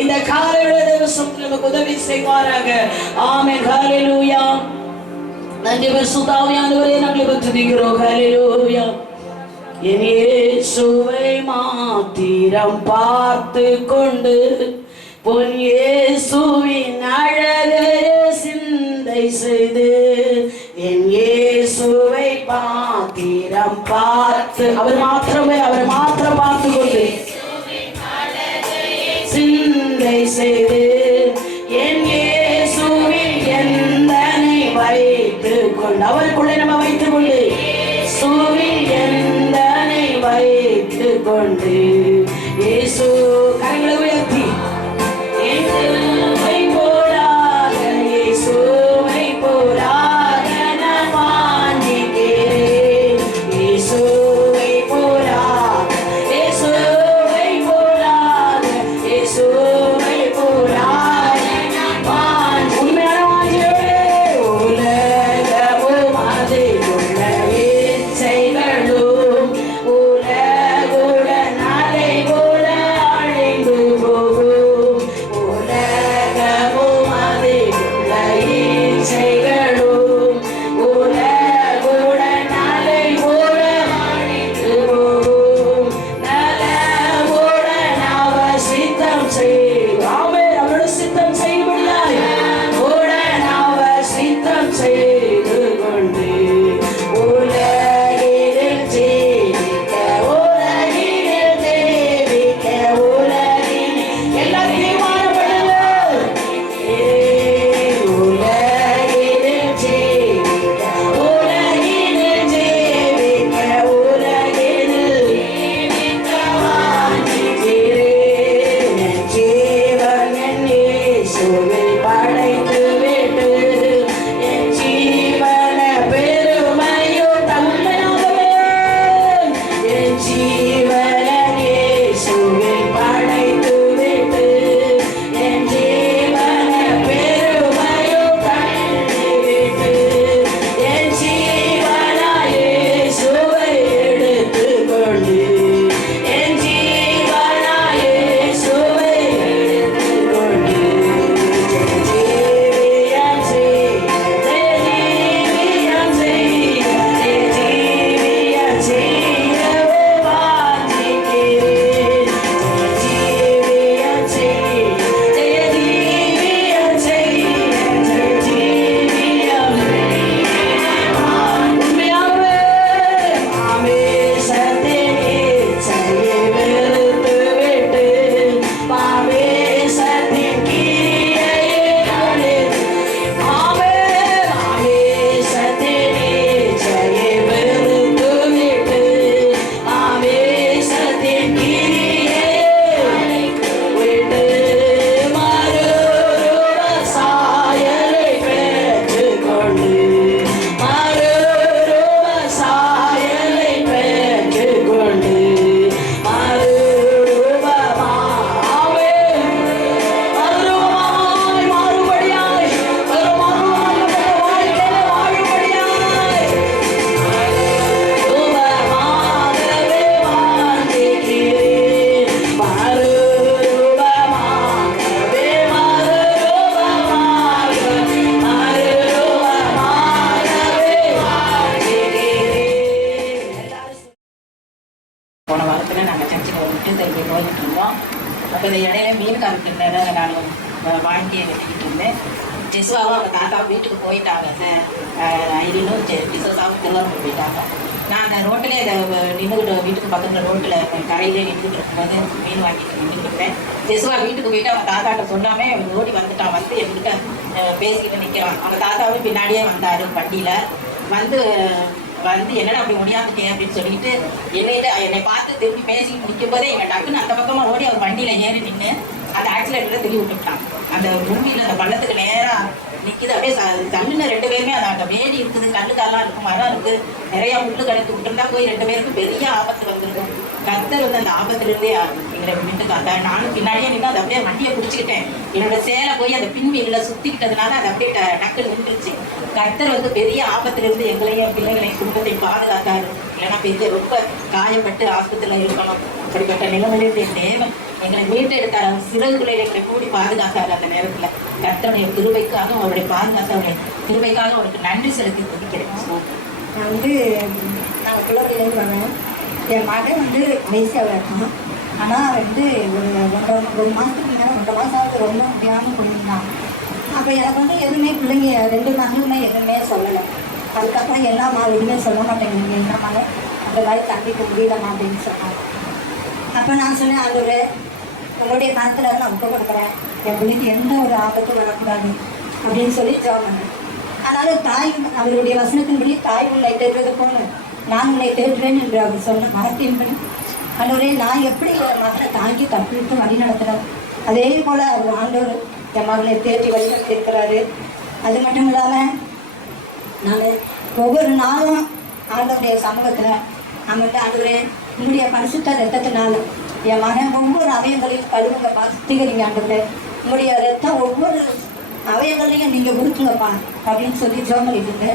இந்த காலையில தேவசம் நமக்கு உதவி செய்வாராக. ஆமென். ஹல்லேலூயா. நன்றி பரிசுத்த ஆவியானவரே, நாங்கள் துதிக்கிறோம். ஹல்லேலூயா. என் இயேசுவை மாத்திரம் பார்த்து கொண்டு பொன் இயேசுவின் அழகை சிந்தை செய்து என் இயேசுவை மாத்திரம் பார்த்து அவர் மாத்திரம் பார்த்து கொண்டு சிந்தை செய்து என் இயேசுவின் எந்தனை வைத்து கொண்டு அவருக்குள்ளே நம்ம வைத்துக் கொண்டு இயேசுவின் எந்தனை வைத்து கொண்டு இயேசு கரங்களை உயர்த்தி இயேசுவை போலாக இயேசுவை போலாக நான் வாஞ்சிக்கிறேன். இயேசுவை போலாக இயேசுவை போலாக இயேசுவை போலாக நான் வாஞ்சி உண்மையான வாஞ்சியோடு உலகமும் அதிலுள்ள இச்சைகளும் உலகுடன் அலை போல அழிந்து போகும். உலகமும் அதிலுள்ள இச்சைகளும் உலகுடன் அலை போல அழிந்து போகும். நலமுடன் அவர் சித்தம் செய்வாமே அவரோட சித்தம் செய்யும்படியாய் உடன் அவர் சித்தம் செய்து கொண்டு உலகில் ஜீவிக்க உலகில் தேவிக்க உலகில் எல்லாம் தீர்மானப்படுது. உலகில் ஜீவிக்க உலகில் ஜீவிக்க உலகில் ஜீவிக்க வாஞ்சிக்கிறேன். என் ஜீவன் என் இயேசுவில் படைத்து விட்டு என் ஜீவன பெருமையோ தன்மையாகவே என் ஜீவன இயேசுவில் படைத்து விட்டு என் ஜீவன பெருமையோ தன்னை விட்டு என் ஜீவன இயேசுவை எடுத்துக் கொண்டு என் ஜீவன இயேசுவை எடுத்துக் கொண்டு ஜெயஜீவியம் செய் ஜெயஜீவியம் செய் ஜெயஜீவியம் செய்யவே வாஞ்சிக்கிறேன். ஜெயஜீவியம் செய் ஜெயஜீவியம் செய் ஜெயஜீவியம் உண்மையாகவே மாமேசத்தின் இச்சையை வெறுத்து விட்டு மாமேசத்தின் கிரியையை அழித்து மாமேசத்தின் இச்சையை வெறுத்து விட்டு மாமேசத்தின் கிரியையை அழித்து விட்டு மறுரூப சாயலை பெற்றுக்கொண்டு மறுரூப சாயலை பெற்றுக்கொண்டு மறுரூபமாகவே மறுரூபமாய் மாறுபடியாய் மறுரூபமாக்கப்பட்ட வாழ்க்கையிலே வாழும்படியாய் மறுரூபமாகவே வாஞ்சிக்கிறேன். மறுரூபமாகவே மறுரூபமாகவே வாஞ்சிக்கிறேன். போன வாரத்தில் நாங்கள் சர்ச்சுக்கு வந்துட்டு திருப்பி போயிட்டு இருந்தோம். அப்போ இந்த இடையில மீன்காரத்துக்கு நான் வாழ்க்கையை வெட்டிக்கிட்டு இருந்தேன். ஜெசுவாவும் அவங்க தாத்தா வீட்டுக்கு போயிட்டாங்க. ஐரினும் ஜெசுவாவும் திருவாரூர் போயிட்டாங்க. நான் அந்த ரோட்டிலே நின்றுக்கிட்டு வீட்டுக்கு பக்கத்தில் ரோட்டில் கரையிலே நின்றுட்டு இருக்கும்போது மீன் வாங்கிட்டு நின்றுக்கிட்டேன். ஜெசுவா வீட்டுக்கு போயிட்டு அவங்க தாத்தாட்ட சொல்லாமே ஓடி வந்துட்டான். வந்து என்கிட்ட பேசிக்கிட்டு நிற்கிறான். அவங்க தாத்தாவும் பின்னாடியே வந்தார் வண்டியில். வந்து என்னடா அப்படி முடியாதுட்டேன் அப்படின்னு சொல்லிட்டு என்னை பார்த்து திரும்பி பேசிக்கிட்டு நிற்கும் போதே எங்கள் டக்குன்னு அந்த பக்கமாக ஓடி அவர் வண்டியில் ஏறி நின்று அந்த ஆக்சிடென்ட்டில் திரும்பி விட்டுட்டான். அந்த பூமியில் அந்த பள்ளத்துக்கு நேராக நிற்கிது. அப்படியே தண்ணில் ரெண்டு பேருமே அந்த வேலி இருக்குது, கல்லுக்கெல்லாம் இருக்கும், மரம் இருக்குது, நிறையா முள்ளு கடைக்கு விட்டுருந்தா போய் ரெண்டு பேருக்கும் பெரிய ஆபத்து வந்திருக்கும். கர்த்தர் வந்து அந்த ஆபத்துலேருந்தே எங்களை விட்டு காத்தா. நானும் பின்னாடியே நின்று அதை அப்படியே வண்டியை பிடிச்சிக்கிட்டேன். என்னோட சேலை போய் அந்த பின்வீலில் சுற்றிக்கிட்டதுனால அதை அப்படியே டக்குன்னு நின்றுச்சு. கர்த்தர் வந்து பெரிய ஆபத்திலிருந்து எங்களையும் பிள்ளைகளையும் குடும்பத்தை பாதுகாத்தாரு. இல்லைன்னா பெரிய ரொம்ப காயப்பட்டு ஆஸ்பத்திரியில் இருக்கணும். அப்படிப்பட்ட நிலைமையிலிருந்து என் தேவன் எங்களை மீட்டெடுத்தார். அவர் சிறகுகளை எங்களை கூடி பாதுகாத்தார். அந்த நேரத்தில் கர்த்தருடைய கிருபைக்காக, அவருடைய பாதுகாத்து, அவருடைய கிருபைக்காக அவருக்கு நன்றி செலுத்தி துதிக்கிறேன். நான் நாங்கள் குளவிலேருந்து வரேன். என் மகன் வயசாக இருக்கான். ஆனால் ஒரு மாதத்துக்கு மேலே 2 மாதம் ரொம்ப முடியாமல் போயிருந்தான். அப்போ எனக்கு எதுவுமே பிள்ளைங்க 2 மகளுமே எதுவுமே சொல்லலை. அதுக்கப்புறம் எல்லாம்மா எதுவுமே சொல்ல மாட்டேங்க, என்னம்மால அந்த மாதிரி தம்பிக்கு முடியலம்மா அப்படின்னு சொன்னாங்க. அப்போ நான் சொன்னேன், ஆண்டவரே உங்களுடைய கருத்தில் நான் விட்டு கொடுக்குறேன், என் பிள்ளைக்கு எந்த ஒரு ஆபத்தும் வரக்கூடாது அப்படின்னு சொல்லி ஜெபம் பண்ணேன். அதனால் தாய் அவருடைய வசனத்தின்படி தாய் உன்னை தேடுறது போல நான் உன்னை தேடுறேன் என்று அவர் சொன்ன வார்த்தையின்படி ஆண்டவரே நான் எப்படி என் மகனை தாங்கி தப்பிட்டு வழி நடத்துகிறேன், அதே போல் அவர் ஆண்டவர் என் மகனை தேடி வழி நடத்தியிருக்கிறாரு. அது மட்டும் இல்லாமல் நான் ஒவ்வொரு நாளும் ஆண்டவருடைய சமூகத்தில் நான் ஆண்டவரே உங்களுடைய பரிசுத்த ரத்தத்தினால என் மகன் ஒவ்வொரு அவயங்களையும் கழுவுங்க, சுத்திகரிங்க ஆண்டவரே, உங்களுடைய ரத்தம் ஒவ்வொரு அவயங்களையும் நீங்கள் கொடுத்துங்கப்பா அப்படின்னு சொல்லி ஜெபம் பண்ணிட்டு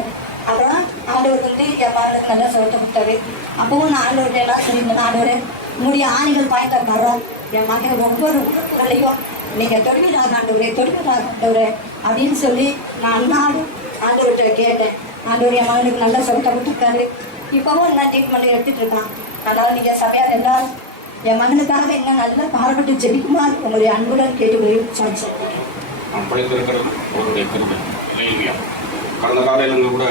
அப்புறம் ஆண்டவர் என் மகனுக்கு நல்லா சொல்லிட்டு கொடுத்தாரு. அப்பவும் நான் ஆண்டவர்கிட்ட எல்லாம் சொல்லியிருந்தேன், ஆண்டவரே உங்களுடைய ஆணிகள் பாய்ந்த மரம் என் மகன் ஒவ்வொரு உறுப்புகளையும் நீங்கள் தொடுவிடாக ஆண்டவரே அப்படின்னு சொல்லி நான் அன்னாடும் ஆண்டவர்கிட்ட கேட்டேன். ஆண்டவர் என் மகனுக்கு நல்லா சொல்லிட்டு கொடுத்துருக்காரு. இப்போவும் நான் ட்ரீட்மெண்ட் எடுத்துகிட்டு இருக்கான். அதனால் நீங்கள் சபையார் எல்லாரும் என் மகனுக்காக என்ன நல்லா பாராட்டு ஜெபிக்குமாறு உங்களுடைய அன்புடன் கேட்டு சொல்லிட்டேன். நான் படித்திருக்கிறது அவருடைய கருத்து இல்லையா. கடந்த காலையிலிருந்து கூட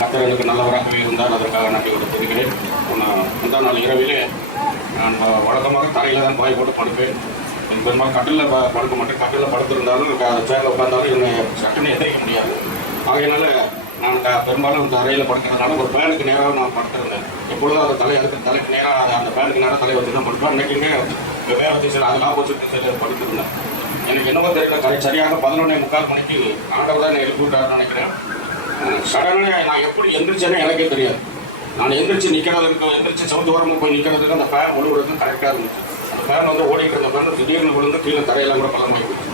கர்த்தர் எனக்கு நல்லவராகவே இருந்தால் அதற்காக நன்றி தெரிவிக்கிறேன். முந்தா நாள் இரவிலே நான் வழக்கமாக தரையில் தான் பாய் போட்டு படுப்பேன். என் பெரும்பாலும் கட்டிலில் படுக்க மாட்டேன். கட்டிலில் படுத்திருந்தாலும் சேரில் உட்கார்ந்தாலும் என்னை சட்டுன்னு எதிரிக்க முடியாது. ஆகையினால நான் பெரும்பாலும் இந்த அறையில் படுக்கிறதுனால ஒரு ஃபேனுக்கு நேராக நான் படுத்திருந்தேன். எப்பொழுதும் அந்த தலைக்கு நேராக அந்த ஃபேனுக்கு நேராக தலையை வச்சு தான் படுப்பேன். அன்றைக்குமே வேறு திசையில் அதில் ஆப்போசிட் திசையில் படுத்திருந்தேன். எனக்கு என்னவோ தெரியல, சரியாக 11:45 மணிக்கு ஆண்டவர் தான் என்னை எழுப்பி விட்டாருன்னு நினைக்கிறேன். சடனாக நான் எப்படி எந்திரிச்சேன்னு எனக்கே தெரியாது. நான் எந்திரிச்சு சவுந்தோரமாக போய் நிற்கிறதுக்கு அந்த ஃபேன் ஒழுகுறதுக்கு கரெக்டாக இருந்துச்சு. அந்த ஃபேன் ஓடிக்கிட்டு இருந்த ஃபேன் திடீர்னு விழுந்து கீழே தரையெல்லாம் கூட பலமாகி போச்சு.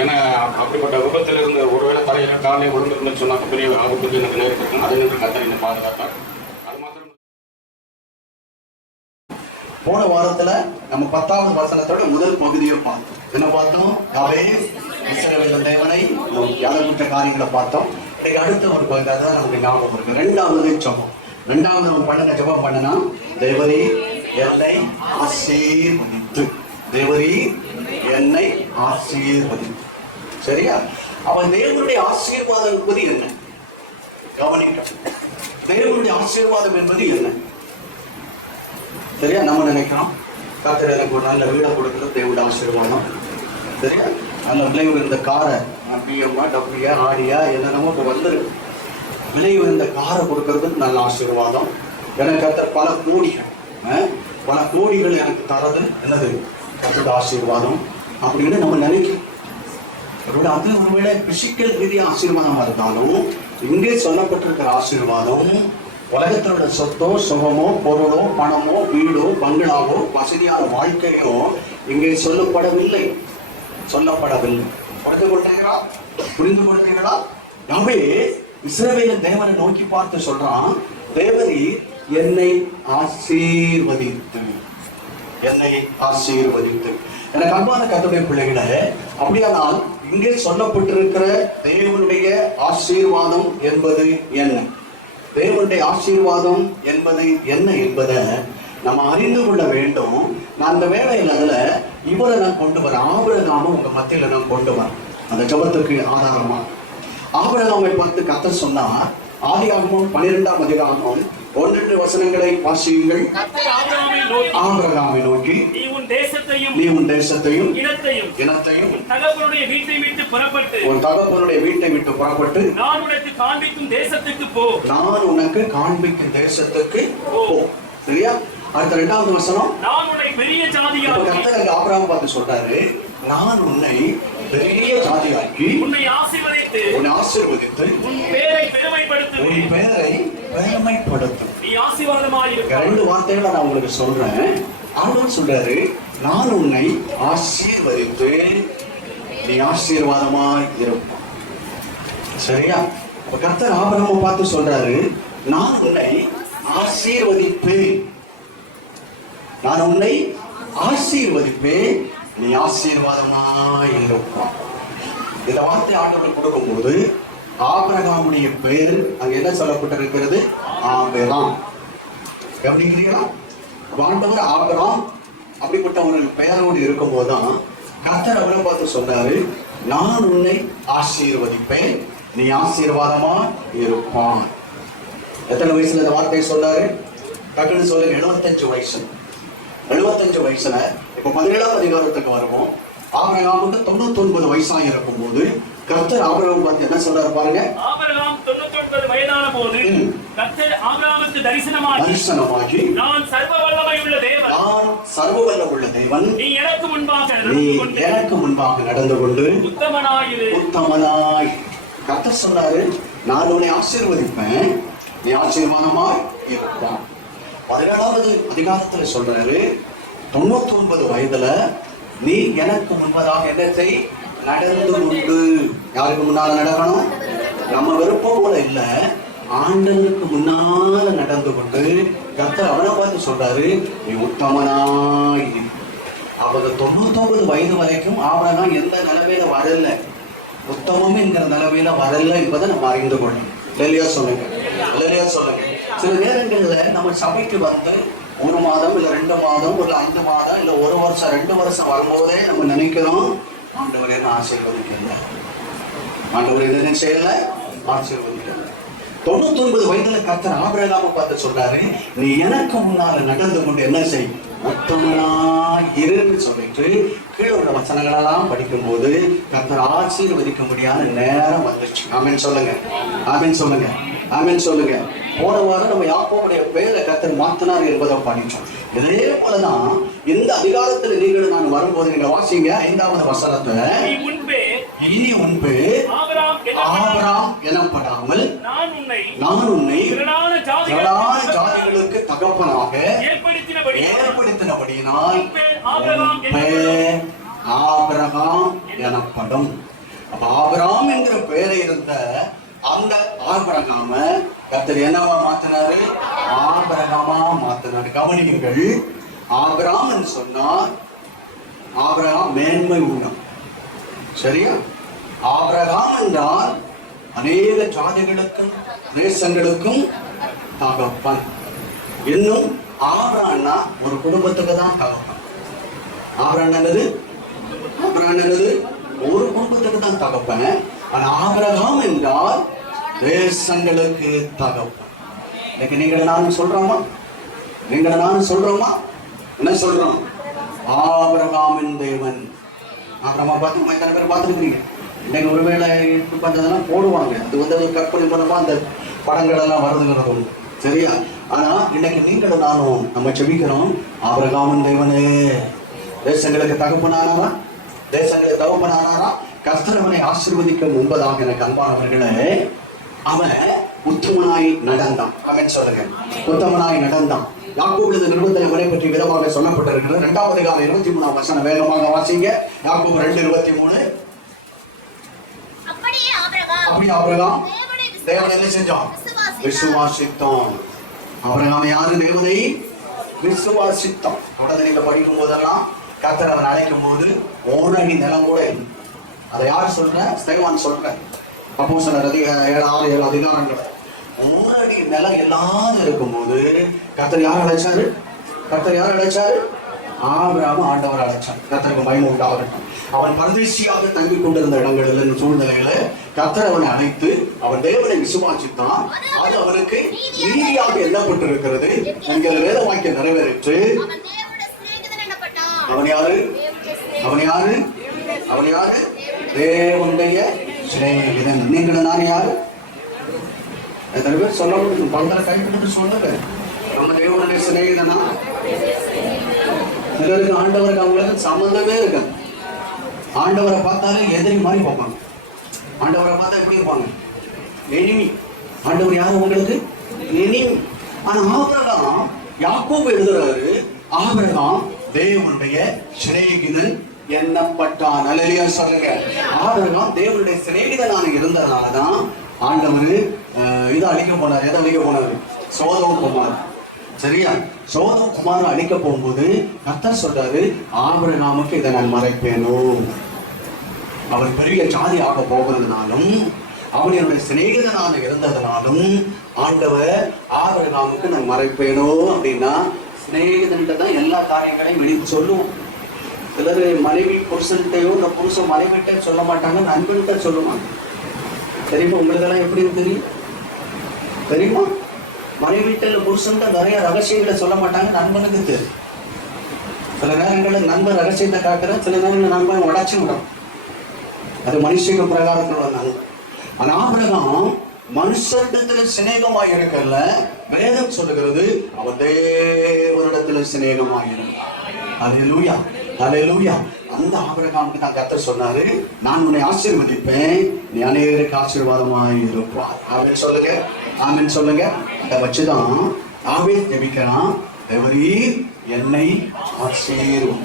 ஏன்னா அப்படிப்பட்ட விபத்தில் இருந்த ஒருவேளை தலையில காலையே விழுந்துருந்துன்னு சொன்னாக்க பெரிய ஆபத்துக்கு எனக்கு நேரிட்டிருக்கணும். அதை நின்று கத்தர் என்னை பாதுகாத்தார். அது மாத்திரம் போன வாரத்துல நம்ம 10வது வசனத்தோட முதல் பகுதியை பார்த்தோம். என்ன பார்த்தோம்? இஸ்ரவேல் தேவனை யாதவற்ற காரியங்களை பார்த்தோம். இன்னைக்கு அடுத்த ஒரு பகுதி தான் நமக்கு ஞாபகம் இருக்கு. 2வது ஜெபம். 2வது நம்ம பண்ணுங்க ஜெபம் பண்ணனா, தேவரே என்னை ஆசீர்வதித்து, தேவரே என்னை ஆசீர்வதித்து. சரியா? அப்ப தேவனுடைய ஆசீர்வாதம் என்பது என்ன? கவனிக்க, தேவனுடைய ஆசீர்வாதம் என்பது என்ன? சரியா? நம்ம நினைக்கிறோம் கர்த்தர் எனக்கு ஒரு நல்ல வீடை கொடுக்குறது தேவனுடைய ஆசீர்வாதம். சரியா? நல்ல விலை உயர்ந்த காரை, பிஎம்மா டபிள்யூ ஆடியா என்னென்னமோ இப்போ வந்துருக்கு, விலை உயர்ந்த காரை கொடுக்கறது நல்ல ஆசீர்வாதம். எனக்கு கர்த்தர் பல கோடிகள் எனக்கு தரது என்னது? கர்த்தருடைய ஆசீர்வாதம் அப்படின்னு நம்ம நினைக்கிறோம். அது ஒருவேளை பிசிக்கல் ரீதியாக ஆசீர்வாதமாக இருந்தாலும் இங்கே சொல்லப்பட்டிருக்கிற ஆசீர்வாதம் உலகத்தோட சொத்தோ சுகமோ பொருளோ பணமோ வீடோ பங்களாவோ வசதியான வாழ்க்கையோ இங்கே சொல்லப்படவில்லை. புரிந்து கொள்றீங்களா? யாவே இஸ்ரவேலின் தேவனை நோக்கி பார்த்து சொல்றான், தேவரே என்னை ஆசீர்வதித்து. எனக்கு அன்பான கர்த்தருடைய பிள்ளைகளே, அப்படியானால் இங்கே சொல்லப்பட்டிருக்கிற தேவனுடைய ஆசீர்வாதம் என்பது என்ன? தேவனுடைய ஆசீர்வாதம் என்பது என்ன என்பதை நம்ம அறிந்து கொள்ள வேண்டும். நான் அந்த வேலையில் அதுல இவரை நான் கொண்டு வரேன், ஆபிரகாமை உங்க மத்தியில நான் கொண்டு வரேன். அந்த ஜெபத்துக்கு ஆதாரமா ஆபிரகாமை பார்த்து கர்த்தர் சொன்னார். ஆதியாகமம் 12ஆம் அதிகாரம் 1-2 வசனங்களை வாசியுங்கள். ஆபிரகாமை நோக்கி, நீ உன் தேசத்தையும் இனத்தையும் உன் தகப்பனுடைய வீட்டை விட்டு புறப்பட்டு நான் உனக்கு காண்பிக்கும் தேசத்துக்கு போ. சரியா? அடுத்த 2வது வசனம், கர்த்தர் ஆபிரகாமை பார்த்து சொல்றாரு, நான் உன்னை பெரிய ஜாதியாக்கி உன்னை ஆசீர்வதித்து உன் பெயரை பெருமைப்படுத்தும். நீ ஆசீர்வாதமாயிருக்க. 2 வார்த்தைகளை நான் உங்களுக்கு சொல்றேன். ஆண்டவர் சொல்றாரு, நான் உன்னை ஆசீர்வதித்து நீ ஆசீர்வாதமாய் இருப்பாய். சரியா? கர்த்தர் ஆபிரகாமை பார்த்து சொல்றாரு, நான் உன்னை ஆசீர்வதிப்பேன். நான் உன்னை ஆசீர்வதிப்பேன், நீ ஆசீர்வாதமாய் இருப்பான். இந்த வார்த்தை ஆண்டவர் கொடுக்கும்போது ஆபிரகாமுடைய பெயர் அங்க என்ன சொல்லப்பட்டிருக்கிறது? ஆபிரகாம். கவனிக்கிறீங்களா? ஆண்டவர் ஆபிரகாம் அப்படிப்பட்ட ஒரு பெயரோடு இருக்கும் போதுதான் கர்த்தர் அவரை பார்த்து சொன்னாரு, நான் உன்னை ஆசீர்வதிப்பேன், நீ ஆசீர்வாதமா இருப்பான். எத்தனை வயசுல இந்த வார்த்தையை சொன்னாரு? டக்குன்னு சொல்லுங்க. 75 வயசு. 75 வயசுல இப்ப 17ஆம் அதிகாரத்துக்கு வருவோம். ஆபிரகாமுக்கு 99 வயசாக இருக்கும் போது கர்த்தர் ஆபிரகாம் பார்த்து என்ன சொல்றாரு பாருங்க. ஆபிரகாம் 99 வயதான போது கர்த்தர் ஆபிரகாமுக்கு தரிசனமாகி நான் சர்வ வல்லமையுள்ள தேவன், நான் சர்வ வல்லமையுள்ள தேவன், நீ எனக்கு முன்பாக நடந்து கொண்டு உத்தமனாய். கர்த்தர் சொன்னாரு, நான் உன்னை ஆசீர்வதிப்பேன், நீ ஆசீர்வாதமாய் இருப்பான். 17ஆவது அதிகாரத்துல சொல்றாரு, 99 வயதுல நீ எனக்கு முன்பதாக என்ன செய்? நடந்து கொண்டு. யாருக்கு முன்னால நடக்கணும்? நம்ம விருப்பம் போல இல்ல, ஆண்டவருக்கு முன்னால நடந்து கொண்டு கர்த்தர் அவனை பார்த்து சொல்றாரு, நீ உத்தமனாய். அவங்க 99 வயது வரைக்கும் ஆபிரகாம் எந்த நிலைமையில வரல, உத்தமம் என்கிற நிலைமையில வரல என்பதை நம்ம அறிந்து கொள்ளணும். இல்லையா சொல்லுங்க, இல்லையா சொல்லுங்க. சில நேரங்கள்ல நம்ம சபைக்கு வந்து 1 மாதம் இல்ல 2 மாதம் இல்ல 5 மாதம் இல்ல 1 வருஷம் 2 வருஷம் வரும்போதே நம்ம நினைக்கிறோம், ஆண்டவர் என்ன ஆசீர்வதிக்கல, ஆண்டவர் என்ன செய்யல, ஆசீர்வதிக்கல. 99 வயதுல கர்த்தர் ஆபிரகாமை பார்த்து சொல்றாரு, நீ எனக்கு முன்னால நடந்து கொண்டு என்ன செய்? உத்தமனாய் இருன்னு சொல்லிட்டு கீழே உள்ள வசனங்களெல்லாம் படிக்கும் போது கர்த்தர் ஆசீர்வதிக்க முடியாத நேரம் வந்துச்சு. ஆமென் சொல்லுங்க, ஆமென் சொல்லுங்க, ஆமென் சொல்லுங்க. போன வாரம் நம்ம யாக்கோபுடைய பேரை கர்த்தர் மாத்தினார் என்பதை படிச்சோம். இதே போலதான் இந்த அதிகாரத்துல நீங்கள் நான் வரும்போது நீங்க வாசிங்க 5வது வசனத்தை, இனி முன்பு ஆபிரகாம் எனப்படாமல் நான் உன்னை திரளான ஜாதிகளுக்கு தகப்பனாக ஏற்படுத்தினபடியினால் ஆபிரகாம் எனப்படும். அப்ப ஆபிரகாம் என்கிற பெயரை இருந்த அந்த ஆபிரகாம கர்த்தர் என்னவா மாத்தினாரு? ஆபிரகாமா மாத்தினாரு. கவனியுங்கள், ஆபிரகாம் சொன்னா ஆபிரகாம் மேன்மை உணம், சரியா? ஆபிரகாம் என்றால் அநேக ஜாதிகளுக்கும் தேசங்களுக்கும் தகப்பன். இன்னும் ஆபிரகாம்னா ஒரு குடும்பத்துக்கு தான் தகப்பன். ஆபிரகாம் என்னது? ஆபிரகாம் என்னது? ஒரு குடும்பத்துக்கு தான் தகப்பன். ஆனா ஆபிரகாம் என்றால் தேசங்களுக்கு தகப்பன். இன்னைக்கு நீங்கள் நானும் சொல்றோமா? நீங்கள் நானும் சொல்றோமா? என்ன சொல்றோம்? ஆபிரகாமின் தேவன். ஆபிரகாமை பார்த்து எத்தனை பேர் பார்த்துருக்கீங்க? இன்னைக்கு ஒருவேளை பண்றதெல்லாம் போடுவாங்க, அது வந்து கற்பனை மூலமா அந்த படங்கள் எல்லாம் வருதுங்கிறது ஒண்ணு, சரியா? ஆனா இன்னைக்கு நீங்களும் நானும் நம்ம செபிக்கிறோம், ஆபிரகாமின் தேவனே தேசங்களுக்கு தகப்பனானாரா? தேசங்களுக்கு தகப்பனானாரா? கர்த்தர் அவனை ஆசீர்வதிக்க முன்பதாக எனக்கு அன்பானவர்களே, அவன் உத்தமனாய் நடந்தான். அவன் சொல்லுங்க, உத்தமனாய் நடந்தான். யாக்கோபு நிருபத்தில் இவரை பற்றி விதமாக சொல்லப்பட்டிருக்கிறது. 2வது அதிகாரம் 23ஆம் வசனம் வேகமாக வாசிங்க. யாக்கோபு 2:23. அப்படி ஆபிரகாம் தேவனை என்ன செஞ்சான்? விசுவாசித்தான். ஆபிரகாம் யாரு? தேவனை விசுவாசித்தான். தொடர்ந்து நீங்க படிக்கும் போதெல்லாம் கர்த்தர் அவன் அழைக்கும் போது 1 அடி நிலம் கூட இல்லை. அதை யார் சொல்ற? ஸ்தேவான் சொல்ற. அப்போஸ்தலர் 7 அதிகாரங்கள் 1 அடி நிலம் எல்லாரும் இருக்கும்போது கர்த்தர் யார் அழைச்சாரு? கர்த்தர் யார் அழைச்சாரு? ஆபிரகாம் ஆண்டவர் அழைச்சார். கர்த்தருக்கு மகிமை உண்டாகட்டும். அவன் பரதேசியாக தங்கி கொண்டிருந்த இடங்களில் சூழ்நிலையில கர்த்தர் அவனை அழைத்து அவன் தேவனை விசுவாசித்தான். அது அவனுக்கு நீதியாக எண்ணப்பட்டிருக்கிறது என்கிற வேத வாக்கியம் நிறைவேறிற்று. அவன் யாரு? அவன் யாரு? அவன் யாரு? தேவனுடைய சிநேகிதன். நீங்கள் நான் யாரு? எத்தனை பேர் சொல்ல முடியும்? பந்தரை கைப்பிடித்து சொல்லுங்க, நம்ம தேவனுடைய சிநேகிதனா? சிலருக்கு ஆண்டவருக்கு அவங்களுக்கு சம்பந்தமே இருக்கு. ஆண்டவரை பார்த்தாலே எதிரி மாதிரி பார்ப்பாங்க. ஆண்டவரை பார்த்தா எப்படி இருப்பாங்க? எனிமி. ஆண்டவர் யாரு உங்களுக்கு? எனிமி. ஆனா ஆபிரகாம், யாக்கோபு எழுதுறாரு, ஆபிரகாம் தேவனுடைய சிநேகிதன் எண்ணப்பட்டான். அல்லேலூயா சொல்லுங்க. ஆபிரகாம் தேவனுடைய சிநேகிதனாக இருந்ததுனாலதான் ஆண்டவர் இதை அழிக்க போனார். எதை அழிக்க போனாரு? சோதோம் போனார். சரியா? சோதம் குமாரம் அழிக்க போகும்போது கர்த்தர் சொல்றாரு, ஆபிரகாமுக்கு இதை நான் மறைப்பேனோ, அவர் பெரிய ஜாதி ஆக போகிறதுனாலும் அவனுடைய சிநேகிதனாக இருந்ததுனாலும் ஆண்டவர் ஆபிரகாமுக்கு நான் மறைப்பேனோ அப்படின்னா, சிநேகிதன்கிட்ட தான் எல்லா காரியங்களையும் வெளியே சொல்லுவோம். சிலர் மனைவி புருஷன்கிட்டயோ இந்த புருஷன் மனைவிட்ட சொல்ல மாட்டாங்க, நண்பன்கிட்ட சொல்லுவாங்க. தெரியுமா? உங்களுக்கெல்லாம் எப்படி தெரியும்? தெரியுமா? மனைவிட்ட புருஷன்கிட்ட நிறைய ரகசியங்களை சொல்ல மாட்டாங்க, நண்பனுக்கு தெரியும். சில நேரங்களில் நண்பன் ரகசியத்தை காக்கிற, சில நேரங்களில் நண்பன் உடச்சி விடும். அது மனுஷங்க பிரகாரத்தில் வந்தாங்க. ஆனா ஆபிரகாம் மனுஷனிடத்துல சிநேகமாய் இருக்கல, வேதம் சொல்லுகிறது அவன் தேவனிடத்துல சிநேகமாய் இருந்தான். அல்லேலூயா, அல்லேலூயா. அந்த ஆபிரகாமுக்கு தான் கர்த்தர் சொன்னாரு, நான் உன்னை ஆசீர்வதிப்பேன், நீ அநேகருக்கு ஆசீர்வாதமாய் இருப்பார். ஆமென் சொல்லுங்க, ஆமென் சொல்லுங்க. அதை வச்சுதான் ஆபேல் ஜெபிக்கிறான், தேவரீர் என்னை ஆசீர்வதியும்.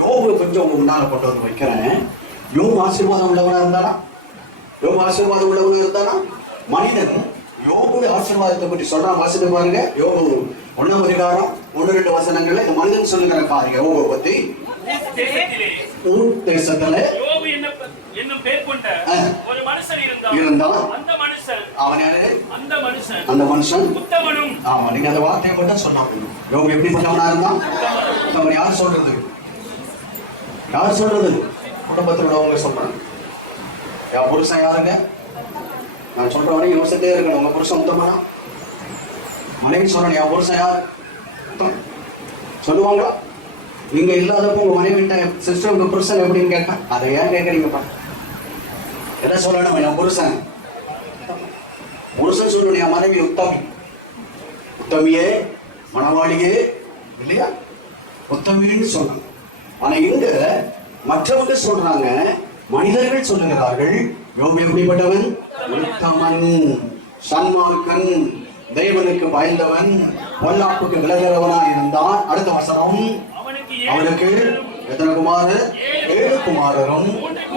யோபு கொஞ்சம் முன்னால கொண்டு வந்து வைக்கிறேன். யோபு ஆசீர்வாதம் உள்ளவனா இருந்தானா? யோபு ஆசீர்வாதம் உள்ளவனா இருந்தானா? மனிதன் யோபுடைய ஆசீர்வாதத்தை பற்றி சொல்றான், வாசித்து பாருங்க. யோபு 1ஆம் அதிகாரம் 1-2 வசனங்கள்ல இந்த மனிதன் சொல்லுகிற காரியம் யோபு பத்தி. ஊர் தேசத்துல யோபு என்னும் பேர் கொண்ட ஒரு மனுஷன் இருந்தான். அந்த மனுஷன் அவன் யாரு? அந்த மனுஷன் உத்தமனும். ஆமா, நீங்க அந்த வார்த்தையை மட்டும் சொன்னாங்க. யோபு எப்படிப்பட்டவனா இருந்தான்? உத்தமன் யார் சொல்றது? யார் சொல்றது? குடும்பத்தில் உள்ளவங்க சொல்றாங்க. என் புருஷன் யாருங்க? நான் சொல்றவனே யோசித்தே இருக்கணும், உங்க புருஷன் உத்தமனா? மனைவி சொல்லணும், என் புருஷன் யார் சொல்லுவாங்களா? நீங்க இல்லாதப்போ உங்க மனைவி சிஸ்டர் உங்க புருஷன் எப்படின்னு கேட்டேன். அதை ஏன் கேட்கறீங்கப்பா? என்ன சொல்லணும்? என் புருஷன் புருஷன் சொல்லணும், என் மனைவி உத்தமி, உத்தமியே, மணவாளியே, இல்லையா? உத்தமின்னு சொன்னாங்க. ஆனா இங்க மற்றவங்க சொல்றாங்க, மனிதர்கள் சொல்லுகிறார்கள், யோபு எப்படிப்பட்டவன்? உத்தமன், சன்மார்க்கன், தேவனுக்கு பயந்தவன், பொல்லாப்புக்கு விலகிறவனா இருந்தான். அடுத்த வசனம், அவனுக்கு எத்தனை குமாரர்? 7 குமாரரும்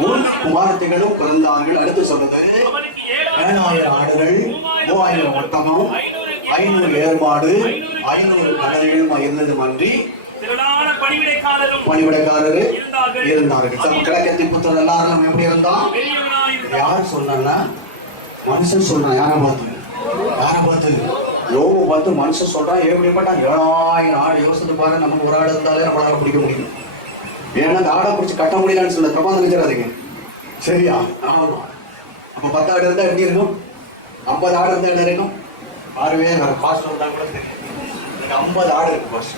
3 குமாரத்திகளும் பிறந்தார்கள். அடுத்து சொல்றது, 7,000 ஆடுகள், 3,000 ஒட்டகம், 500 ஏர்மாடு, 500 கழுதைகளும் இருந்தது மன்றி பணிவிடைக்காரரு இருந்தார்கள். கிழக்கத்தின் புத்தர் எல்லாரும் எப்படி இருந்தான்? யார் சொன்னா? மனுஷன் சொல்றான். யாரை பார்த்து? யோபு பார்த்து மனுஷன் சொல்றான். எப்படிப்பட்டான்? 7,000 ஆடு. யோசித்து பாரு, நமக்கு ஒரு ஆடு இருந்தாலே நம்மளால பிடிக்க முடியும். ஏன்னா அந்த ஆடை பிடிச்சி கட்ட முடியலன்னு சொல்ல பிரமாதம் நினைச்சிடாதீங்க, சரியா? ஆமா. அப்ப 10 ஆடு இருந்தா எப்படி இருக்கும்? 50 ஆடு இருந்தா என்ன இருக்கும்? ஆறுவே வேற பாஸ்ட் வந்தா கூட தெரியும். 50 ஆடு இருக்கு பாஸ்ட்.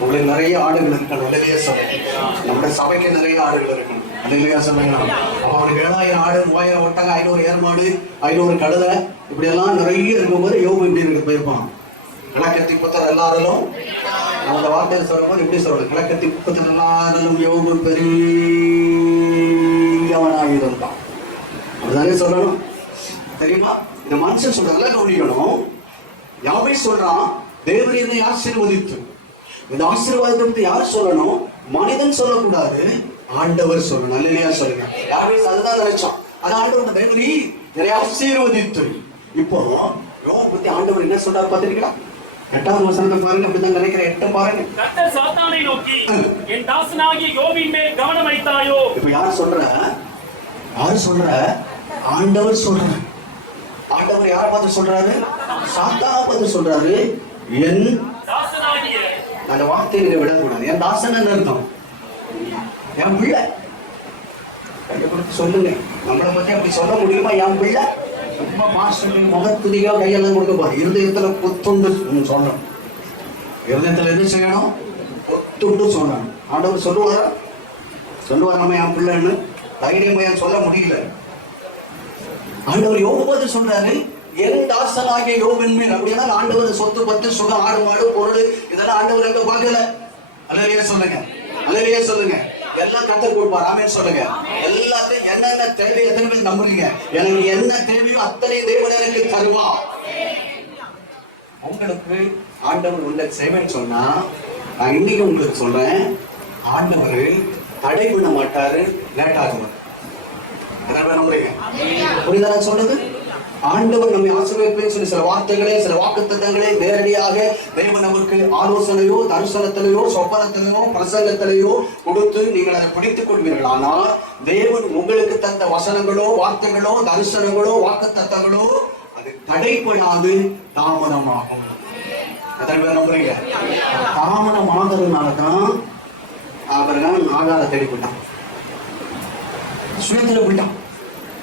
உங்களுக்கு நிறைய ஆடுகள் இருக்கணும், இல்லையா சொல்லுங்க. நம்முடைய சபைக்கு நிறைய ஆடுகள் இருக்கணும், இல்லையா சொல்லுங்க. அவனுக்கு 7,000 ஆடு, 3,000 ஒட்டகம், 500 ஏர்மாடு, 500 கழுதை, இப்படி எல்லாம் நிறைய இருக்கும்போது யோபு இப்படி இருக்கு போயிருப்பான். கிழக்கத்தி புத்தர் எல்லாரிலும், நம்ம அந்த வார்த்தையில் சொல்லும்போது இப்படி சொல்லணும், கிழக்கத்தி புத்தர் எல்லாரிலும் யோபு பெரியவனாக இருந்தான். அப்படிதானே சொல்லணும், தெரியுமா? இந்த மனுஷன் சொல்றதெல்லாம் கவனிக்கணும். யாவை சொல்றான், தேவன் என்னை ஆசீர்வதித்து. இந்த ஆசீர்வாதத்தை பத்தி யார் சொல்லணும்? மனிதன் சொல்லக்கூடாது, ஆண்டவர் சொல்லணும், இல்லையா சொல்லுங்க. யாருமே அதுதான் நினைச்சோம். அது ஆண்டவர் தேவனி நிறைய ஆசீர்வதித்து. இப்போ யோபு பத்தி ஆண்டவர் என்ன சொல்றாரு பாத்தீங்களா? 8வது வசனத்தை பாருங்க. அப்படிதான் நினைக்கிறேன். 8 பாருங்க. கர்த்தர் சாத்தானை நோக்கி, என் தாசனாகிய யோபின் மேல் கவனம் வைத்தாயோ? இப்ப யார் சொல்ற? ஆண்டவர் சொல்ற. ஆண்டவர் யார் பார்த்து சொல்றாரு? சாத்தானை பார்த்து சொல்றாரு. என் தாசனாகிய, அந்த வார்த்தையை நீங்க விடக்கூடாது. என் தாசன் அர்த்தம் என் பிள்ளை. கண்டுபிடிச்சு சொல்லுங்க. நம்மளை பத்தி அப்படி சொல்ல முடியுமா? என் பிள்ளை ரொம்ப மாஸ்டர் முகத்துதிகா கையெல்லாம் கொடுக்க பாரு. இருதயத்துல புத்துண்டு சொல்லணும். இருதயத்துல எது செய்யணும்? புத்துண்டு சொல்லணும். ஆண்டவர் சொல்லுவாராம என் பிள்ளைன்னு தைரியமா சொல்ல முடியல. ஆண்டவர் யோபு பார்த்து சொல்றாரு, என் தாசனாகிய யோபின் மேல். அப்படின்னா ஆண்டவர் சொத்து, பத்து, சுகம், ஆடு, மாடு, பொருள் இதெல்லாம் ஆண்டவர் எங்க பார்க்கல. அல்லேலூயா சொல்லுங்க, அல்லேலூயா சொல்லுங்க. எல்லாம் கர்த்தர் கொடுப்பார். ஆமென் சொல்லுங்க. எல்லாத்தையும் என்னென்ன தேவை, எத்தனை பேர் நம்புறீங்க? எனக்கு என்ன தேவையோ அத்தனை தேவன் எனக்கு தருவா. உங்களுக்கு ஆண்டவர் உள்ள சேவைன்னு சொன்னா, நான் இன்னைக்கு உங்களுக்கு சொல்றேன், ஆண்டவர் தடை பண்ண மாட்டாரு, லேட் ஆகுவார். புரியுதா சொல்றது? ஆண்டவர் நம்மை ஆசீர்வதிப்பேன்னு சொல்லி சில வார்த்தைகளே, சில வாக்குத்தத்தங்களே நேரடியாக தேவன் நமக்கு ஆலோசனையோ, தரிசனத்திலேயோ, சொப்பனத்திலேயோ, பிரசங்கத்திலேயோ கொடுத்து நீங்கள் அதை பிடித்துக் கொள்வீர்கள். ஆனால் தேவன் உங்களுக்கு தந்த வசனங்களோ, வார்த்தைகளோ, தரிசனங்களோ, வாக்குத்தத்தங்களோ அது தடைப்படாது, தாமதமாகும். எத்தனை பேர் நம்புறீங்க? தாமதமானதுனாலதான் அவர்கள் ஆகார தேடி போயிட்டான், சுயத்துல போயிட்டான்.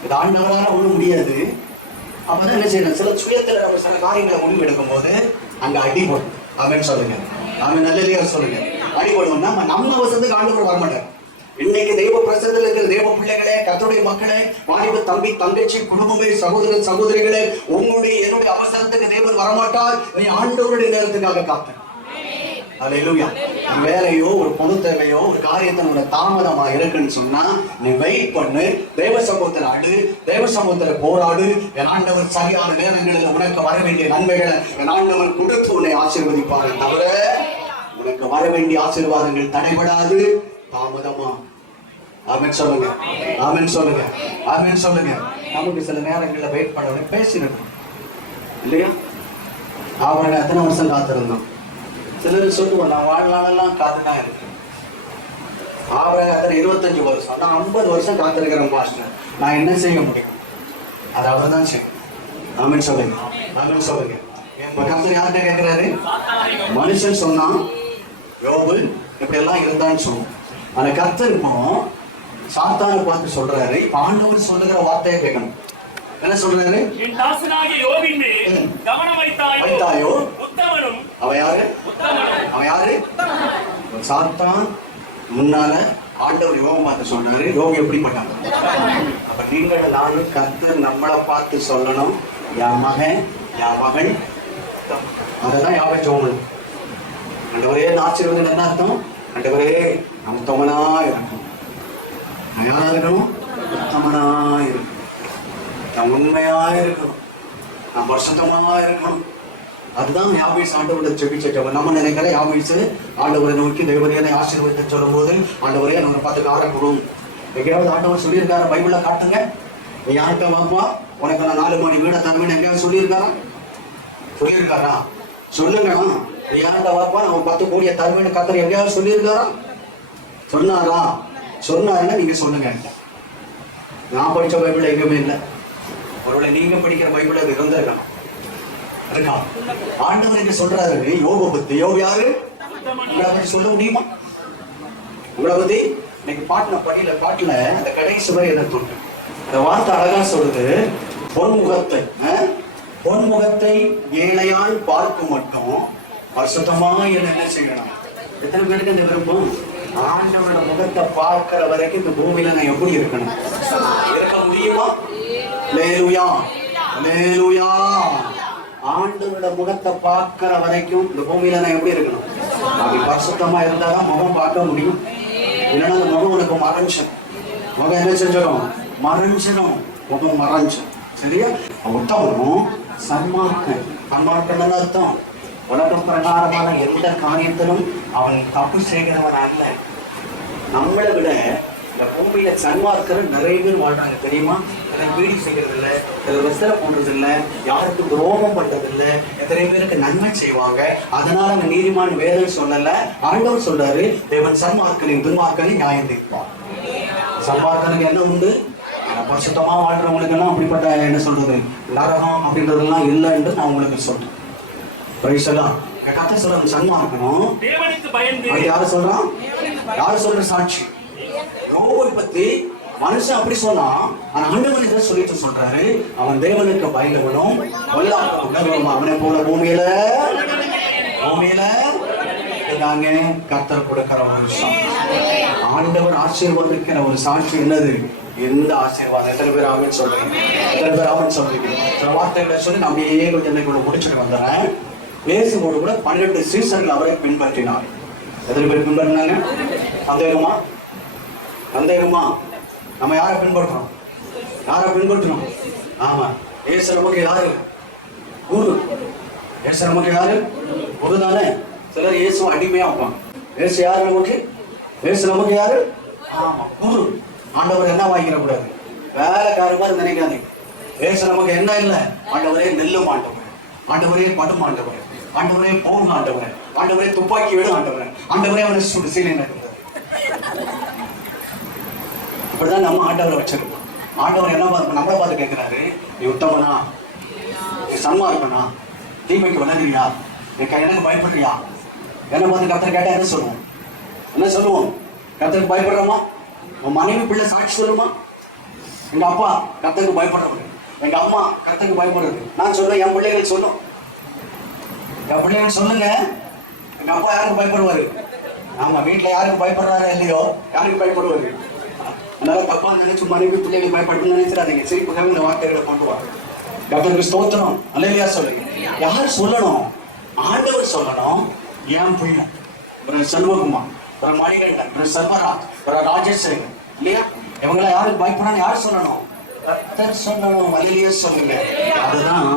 இது ஆண்டவரால ஒண்ணும் முடியாது. அப்பதான் என்ன செய்யணும், சில சுயத்துல நம்ம சில காரியங்களை முடிவு எடுக்கும் போது அங்க அடிபடும். அவன் சொல்லுங்க, அவன் நல்ல சொல்லுங்க, அடிபடும். நம்ம வசத்துக்கு ஆண்டவர் வரமாட்டார். இன்னைக்கு தெய்வ பிரசன்னத்தில் இருக்கிற தேவ பிள்ளைகளே, கர்த்தருடைய மக்களே, வாலிப தம்பி தங்கச்சி குடும்பமே, சகோதர சகோதரிகளே, உங்களுடைய என்னுடைய அவசரத்துக்கு தேவன் வரமாட்டார். நீ ஆண்டவருடைய நேரத்துக்காக காத்து. அல்லேலூயா. வேலையோ, ஒரு பொது தேவையோ, ஒரு காரியத்தை தாமதமா இருக்குன்னு சொன்னா நீ வெயிட் பண்ணு, தேவ சமூகத்தில் அடு, தேவ சமூகத்தில் போராடு. என் ஆண்டவர் சரியான நேரங்களில் உனக்கு வர வேண்டிய நன்மைகளை என் ஆண்டவர் கொடுத்து உன்னை ஆசீர்வதிப்பாரு. தவிர உனக்கு வர வேண்டிய ஆசீர்வாதங்கள் தடைபடாது, தாமதமா. ஆமென் சொல்லுங்க, ஆமென் சொல்லுங்க, ஆமென் சொல்லுங்க. நமக்கு சில நேரங்களில் வெயிட் பண்ண பேசிருக்கோம் இல்லையா? அவரை எத்தனை வருஷம் காத்திருந்தோம். சிலர் சொல்லுவோம், நான் வாழ்நாளெல்லாம் காத்துதான் இருக்கேன். அவரை 25 வருஷம், நான் 50 வருஷம் காத்திருக்கிறேன் மாஸ்டர், நான் என்ன செய்ய முடியும்? அது அவர் தான் செய்யும். ஆமென் சொல்லுங்க, ஆமென் சொல்லுங்க. கர்த்தர் யார்கிட்ட கேட்கிறாரு? மனுஷன் சொன்னான் யோபு இப்படி எல்லாம் இருந்தான்னு சொன்னோம். ஆனா கர்த்தர் இப்போ சாத்தானை பார்த்து சொல்றாரு, ஆண்டவர் சொல்லுகிற வார்த்தையை கேட்கணும். என்ன சொல்றாரு? என் தாசனாகிய யோபின் மேல் கவனம் வைத்தாயோ உத்தமனும். அவன் யாரு? அவன் யாரு? சாத்தான் முன்னால ஆண்டவர் யோகம் பார்த்து சொன்னாரு, யோகம் எப்படிப்பட்டாங்க? அப்ப நீங்கள் நானும் கர்த்தர் நம்மளை பார்த்து சொல்லணும், என் மகன் என் மகன். அததான் யாபேஸ் ஜெபம். ஆண்டவரே ஆசீர்வாதம் என்ன அர்த்தம்? ஆண்டவரே நான் உத்தமனா இருக்கணும். நான் யாரா இருக்கணும்? உத்தமனா இருக்கணும். நான் உண்மையா இருக்கணும். நான் பரிசுத்தமா இருக்கணும். அதுதான் யாபேஸ் ஆண்டவரை ஜெபிச்சவர். நம்ம நினைக்கிற யாபேஸ் ஆண்டவரை நோக்கி தேவரே ஆசீர்வாதம் சொல்லும் போது, ஆண்டவரே நம்ம பார்த்து காரக்கூடும். எங்கேயாவது ஆண்டவர் சொல்லியிருக்காரு? பைபிள காட்டுங்க. நீ யார்கிட்ட வாப்பா, உனக்கு நான் 4 மணி வீட தருவேன் எங்கேயாவது சொல்லியிருக்காரா? சொல்லியிருக்காரா? சொல்லுங்க. நீ யார்கிட்ட வாப்பா, நான் 10 கோடியை தருவேன்னு கர்த்தர் எங்கேயாவது சொல்லியிருக்காரா? சொன்னாரா? சொன்னாருன்னா நீங்க சொல்லுங்க. நான் படிச்ச பைபிள் எங்கேயுமே இல்லை. ஒருவேளை நீங்க படிக்கிற பைபிள் அது இருந்திருக்கணும். இருக்கா? ஆண்டவர் என்ன சொல்றாரு? யோபை பத்தி. யோபு யாரு? உங்களை பத்தி சொல்ல முடியுமா? உங்களை பத்தி இன்னைக்கு பாட்டுல அந்த கடைசி வரை எதிர்த்து அந்த வார்த்தை அழகா சொல்லுது, பொன்முகத்தை ஏழையால் பார்க்க மட்டும் பரிசுத்தமா என்ன செய்யணும்? எத்தனை பேருக்கு இந்த விருப்பம்? ஆண்டவரோட முகத்தை பார்க்கிற வரைக்கும் இந்த பூமியில நான் எப்படி இருக்கணும்? இருக்க முடியுமா? அல்லேலூயா, அல்லேலூயா. ஆண்டவரோட முகத்தை பார்க்கிற வரைக்கும் இந்த பூமியில நான் எப்படி இருக்கணும்? அப்படி பரிசுத்தமா இருந்தாதான் முகம் பார்க்க முடியும். இல்லைன்னா அந்த முகம் உனக்கு மறைஞ்சிடும். முகம் என்ன செஞ்சிடும்? மறைஞ்சிடும். முகம் மறைஞ்சிடும். சரியா? உத்தமனும் சன்மார்க்கன் அர்த்தம் உலக பிரகாரமான எந்த காரியத்திலும் அவன் தப்பு செய்கிறவன் அல்ல. நம்மளை விட இந்த பூமியில சன்மார்க்கர் நிறைய பேர் வாழ்றாங்க தெரியுமா? வீடு செய்யறது இல்லை, வஸ்திரம் போடுறது இல்லை, யாருக்கு துரோகம் பண்றது இல்லை, எத்தனை பேருக்கு நன்மை செய்வாங்க. அதனால அந்த நீதிமான் வேதம் சொல்லல, ஆண்டவர் சொல்றாரு, தேவன் சன்மார்க்கனின் துன்மார்க்கனை நியாயம் தீர்ப்பார். சன்மார்க்கனுக்கு என்ன உண்டு? பரிசுத்தமா வாழ்றவங்களுக்கு எல்லாம் அப்படிப்பட்ட என்ன சொல்றது நரகம் அப்படின்றதெல்லாம் இல்லைன்னு நான் உங்களுக்கு சொல்றேன். கதை சொல்ற சன்மார்க்கணும். யாரு சொல்றான்? யாரு சொல்ற சாட்சி? யோபை பத்தி மனுஷன் அப்படி சொன்னா, ஆனா ஆண்டவன் இதை சொல்லிட்டு சொல்றாரு, அவன் தேவனுக்கு பயந்தவனும் அவனை போல பூமியில கர்த்தர் கொடுக்கிற ஒரு சாட்சி. ஆண்டவர் ஆசீர்வாதிக்கிற ஒரு சாட்சி என்னது? எந்த ஆசீர்வாதம்? எத்தனை பேர் ஆமென் சொல்றீங்க? எத்தனை பேர் ஆமென் சொல்றீங்க? சில வார்த்தைகளை சொல்லி நம்ம கொஞ்சம் முடிச்சுட்டு வந்துடுறேன். இயேசுவோடு கூட 12 சீசர்கள் அவரை பின்பற்றினார். எத்தனை பேர் பின்பற்றினாங்க? சந்தேகமா? நம்ம யாரை பின்பற்றோம்? யாரை பின்பற்றணும்? ஆமா, இயேசு நமக்கு யாரு? குரு. இயேசு நமக்கு யாரு? குரு தானே. சிலர் இயேசு அடிமையா வைப்பாங்க. இயேசு யாரு நமக்கு? இயேசு நமக்கு யாரு? ஆமா, குரு. ஆண்டவர் என்ன வாங்கிட கூடாது, வேலைக்கார மாதிரி நினைக்காதீங்க. ஏசு நமக்கு என்ன இல்லை? ஆண்டவரே நெல்லும் ஆண்டவரே, ஆண்டவரே படும் ஆண்டவரே, ஆண்டவரே போகும் ஆண்டவரே, ஆண்டவரே துப்பாக்கி விடும் ஆண்டவரே, ஆண்டவரே அவனை சீலை நடக்கிறார். இப்படிதான் நம்ம ஆண்டவரை வச்சிருக்கோம். ஆண்டவர் என்ன நம்மளை பார்த்து கேட்கிறாரு, நீ உத்தமனா, நீ சன்மார்க்கனா, தீமைக்கு விளங்குறியா, எனக்கு பயப்படுறியா? என்ன பார்த்து கர்த்தர் கேட்டா என்ன சொல்லுவோம்? என்ன சொல்லுவோம்? கர்த்தருக்கு பயப்படுறோமா? உன் மனைவி பிள்ளை சாட்சி சொல்லுமா? எங்க அப்பா கர்த்தருக்கு பயப்படுறது, எங்க அம்மா கர்த்தருக்கு பயப்படுறது. நான் சொல்றேன், என் பிள்ளைகள் சொல்லும், என் பிள்ளைகள் சொல்லுங்க, எங்க அப்பா யாருக்கு பயப்படுவாரு? ஆமா, வீட்டுல யாருக்கு பயப்படுறாரு இல்லையோ, யாருக்கு பயப்படுவாரு? அதனால தப்பா நினைச்சு மனைவி பிள்ளைகள் பயப்படுன்னு நினைச்சிடாதீங்க. சிரிப்புக்காக இந்த வார்த்தைகளை கொண்டு வா. கர்த்தருக்கு ஸ்தோத்திரம், அல்லேலூயா சொல்லுங்க. யார் சொல்லணும்? ஆண்டவர் சொல்லணும். என் பிள்ளை செல்வகுமார், மணிகண்டன், செல்வராஜ், ராஜேஸ்வரன் இல்லையா, இவங்களை யாருக்கு பயப்படான்னு யார் சொல்லணும்? சொல்லணும். அல்லேலூயா சொல்லுங்க. அதுதான்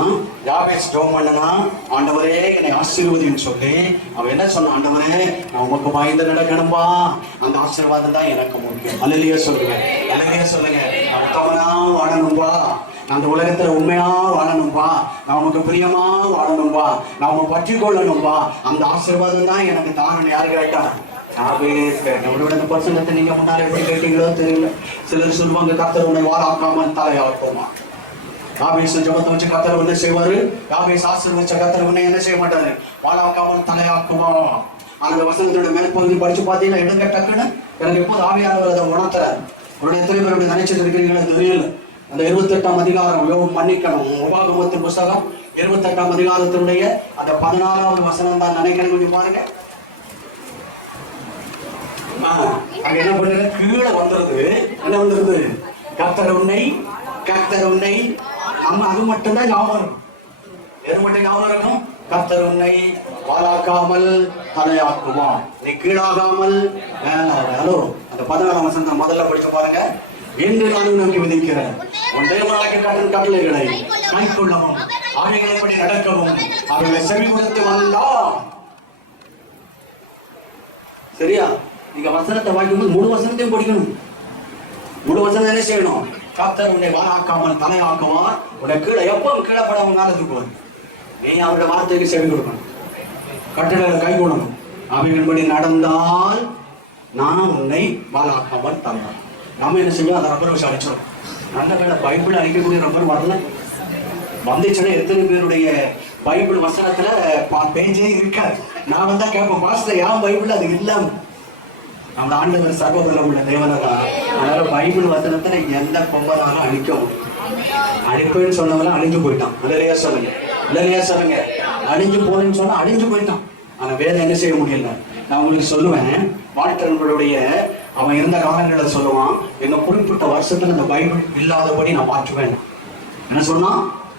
யாபேஸ் ஜெபம் பண்ணனா, ஆண்டவரே என்னை ஆசீர்வதின்னு சொல்லி அவன் என்ன சொன்ன? ஆண்டவரே நான் உமக்கு பயந்து நடக்கணும்பா, அந்த ஆசீர்வாதம் தான் எனக்கு முக்கியம். அல்லேலூயா சொல்லுங்க, அல்லேலூயா சொல்லுங்க. நான் உத்தமனா வாழணும்பா, அந்த உலகத்துல உண்மையா வாழணும்பா, நான் உனக்கு பிரியமா வாழணும்பா, நான் உனக்கு பற்றி கொள்ளணும்பா, அந்த ஆசீர்வாதம் தான் எனக்கு தான். யாரு கேட்டா? இந்த பசங்கத்தை நீங்க முன்னாடி எப்படி கேட்டீங்களோ தெரியல. சிலர் சொல்லுவாங்க, கர்த்தர் உன்னை வாழாக்காமல் தலையாக்குமா. யாபேஸ் ஜெபத்தை வச்சு கர்த்தர் என்ன செய்வாரு? யாபேஸ் ஆசீர்வதிச்ச கர்த்தர் உன்னை என்ன செய்ய மாட்டாரு? வாழாக்காமல் தலையாக்குமா. அந்த வசனத்தோட மேற்பகுதி படிச்சு பார்த்தீங்கன்னா எடுங்க டக்குன்னு எனக்கு எப்போது ஆவியானவர் அதை உணர்த்துறாரு. உங்களுடைய எத்தனை பேர் அப்படி நினைச்சிட்டு இருக்கிறீங்களோ தெரியல. அந்த 28ஆம் அதிகாரம் மன்னிக்கணும், உபாகமத்தின் புஸ்தகம் 28ஆம் அதிகாரத்தினுடைய அந்த 14வது வசனம் தான் நினைக்கிறேன். கொஞ்சம் பாருங்க. அங்க என்ன பண்றது? கீழே வந்துருது. என்ன வந்துருது? கர்த்தர் உன்னை, கர்த்தர் உன்னை. நம்ம அது மட்டும்தான் ஞாபகம் இருக்கும். எது மட்டும் ஞாபகம் இருக்கும்? கர்த்தர் உன்னை வாழாக்காமல் தலையாக்குவான், நீ கீழாகாமல். ஹலோ, அந்த 14ஆம் வசனம் முதல்ல படிச்சு பாருங்க. என்று நான் உனக்கு விதிக்கிறேன், உன் தேவனாகிய கர்த்தரின் கட்டளைகளை கைக்கொள்ளவும் அவைகளின்படி நடக்கவும் அவர்களை செவி கொடுத்து வந்தா. சரியா? நீங்க வசனத்தை வாய்க்கும்போது முழு வசனத்தையும் படிக்கணும். முழு வசனம் என்ன செய்யணும்? கர்த்தர் உன்னை வாழாக்காமல் தலையாக்குவான், உன்னை கீழே எப்பவும் கீழப்படாமல் மேல தூக்குவார். நீ அவருடைய வார்த்தைக்கு செவி கொடுக்கணும், கட்டளைகளை கை கொள்ளணும். அவைகளின்படி நடந்தால் நான் உன்னை வாழாக்காமல் தந்தான். நம்ம என்ன செய்வோம்? அதை ரப்பர் வச்சு அடிச்சிடும். நல்ல வேலை பைபிள் அடிக்கக்கூடிய ரப்பர் வரல. வந்துச்சுன்னா எத்தனை பேருடைய பைபிள் வசனத்துல பேஜே இருக்காது. நான் வந்தா கேட்பேன், பாஸ்டர் ஏன் பைபிள் அது இல்லாம? நம்ம ஆண்டவர் சகோதரர் உள்ள தேவனதான். அதனால பைபிள் வசனத்துல எந்த பொம்பனாலும் அழிக்கவும் அழிப்புன்னு சொன்னவங்க அழிஞ்சு போயிட்டான். இல்லையா சொல்லுங்க, இல்லையா சொல்லுங்க. அழிஞ்சு போறேன்னு சொன்னா அழிஞ்சு போயிட்டான். ஆனா வேற என்ன செய்ய முடியல. நான் உங்களுக்கு சொல்லுவேன், வாழ்க்கைகளுடைய அவன் இருந்த காலங்களில் சொல்லுவான், இன்னும் குறிப்பிட்ட வருஷத்துல இந்த பைபிள் இல்லாதபடி நான் மாற்றுவேன். என்ன சொன்னா?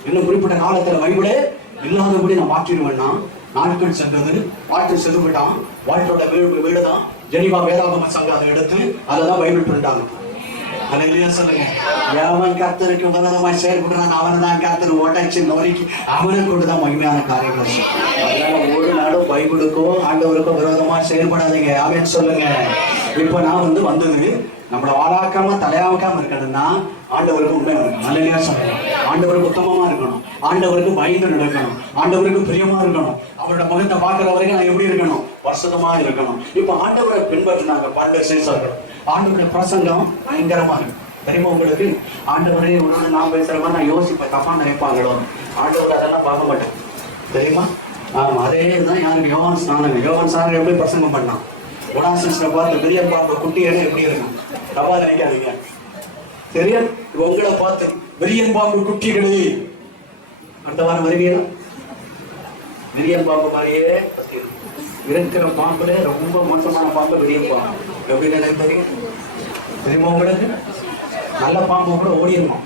இன்னும் குறிப்பிட்ட காலத்துல பைபிளே இல்லாதபடி நான் மாற்றிடுவேன்னா. நாட்கள் சென்றது, வாழ்க்கை செது போயிட்டான். வாழ்க்கையோட வீடுதான் ஜெனிவா வேதாகம சங்கம் அதை எடுத்து அதைதான் பைபிள் பிரிண்ட் ஆகும். அல்லேலூயா சொல்லுங்க. எவன் கர்த்தருக்கு விரோதமாய் செயல்படுறான் அவன் தான் கர்த்தர் ஓட்டாச்சு நோரிக்கு அவனை கொண்டுதான் மகிமையான காரியங்கள். அதனால ஒரு நாளும் பைபிளுக்கோ ஆண்டவருக்கோ விரோதமா செயல்படாதீங்க. ஆமென் சொல்லுங்க. இப்ப நான் வந்தது நம்மளை வாழாக்காம தலையாக்காம இருக்கணும்னா ஆண்டவருக்கு உண்மை இருக்கணும். அல்லேலூயா சொல்லுங்க. ஆண்டவருக்கு உத்தமமா இருக்கணும், ஆண்டவருக்கு பயந்து நடக்கணும், ஆண்டவருக்கு பிரியமா இருக்கணும். அவரோட முகத்தை பார்க்கிற வரைக்கும் நான் எப்படி இருக்கணும்? வருஷமா இருக்கணும். இப்ப ஆண்டவரை பின்பற்றினாங்க 12 சீசர்கள். ஆண்டவருடைய பிரசங்கம் பயங்கரமா இருக்கு. தெரியுமா உங்களுக்கு? ஆண்டவரே உடனே நான் பேசுறப்ப நான் யோசிப்பேன், தப்பா நினைப்பாங்களோ. ஆண்டவர் அதெல்லாம் பார்க்க மாட்டேன். தெரியுமா? ஆமா, அதே தான் யாருக்கு யோவான் ஸ்நானங்க. யோவான் ஸ்நானங்க எப்படி பிரசங்கம் பண்ணான்? குணாசிஸ்டரை பார்த்து பெரிய பாம்பு குட்டியடை எப்படி இருக்கும்? தப்பா நினைக்காதீங்க. சரியா? உங்களை பார்த்து விரியன் பாம்பு குட்டிகளே, அடுத்த வாரம் வருவீங்களா? விரியன் பாம்பு மாதிரியே இருக்கிற பாம்புல ரொம்ப மோசமான பாம்பு விரியன் பாம்பு. எப்படி தெரியும்? தெரியுமா உங்களுக்கு? நல்ல பாம்பு கூட ஓடிடணும்.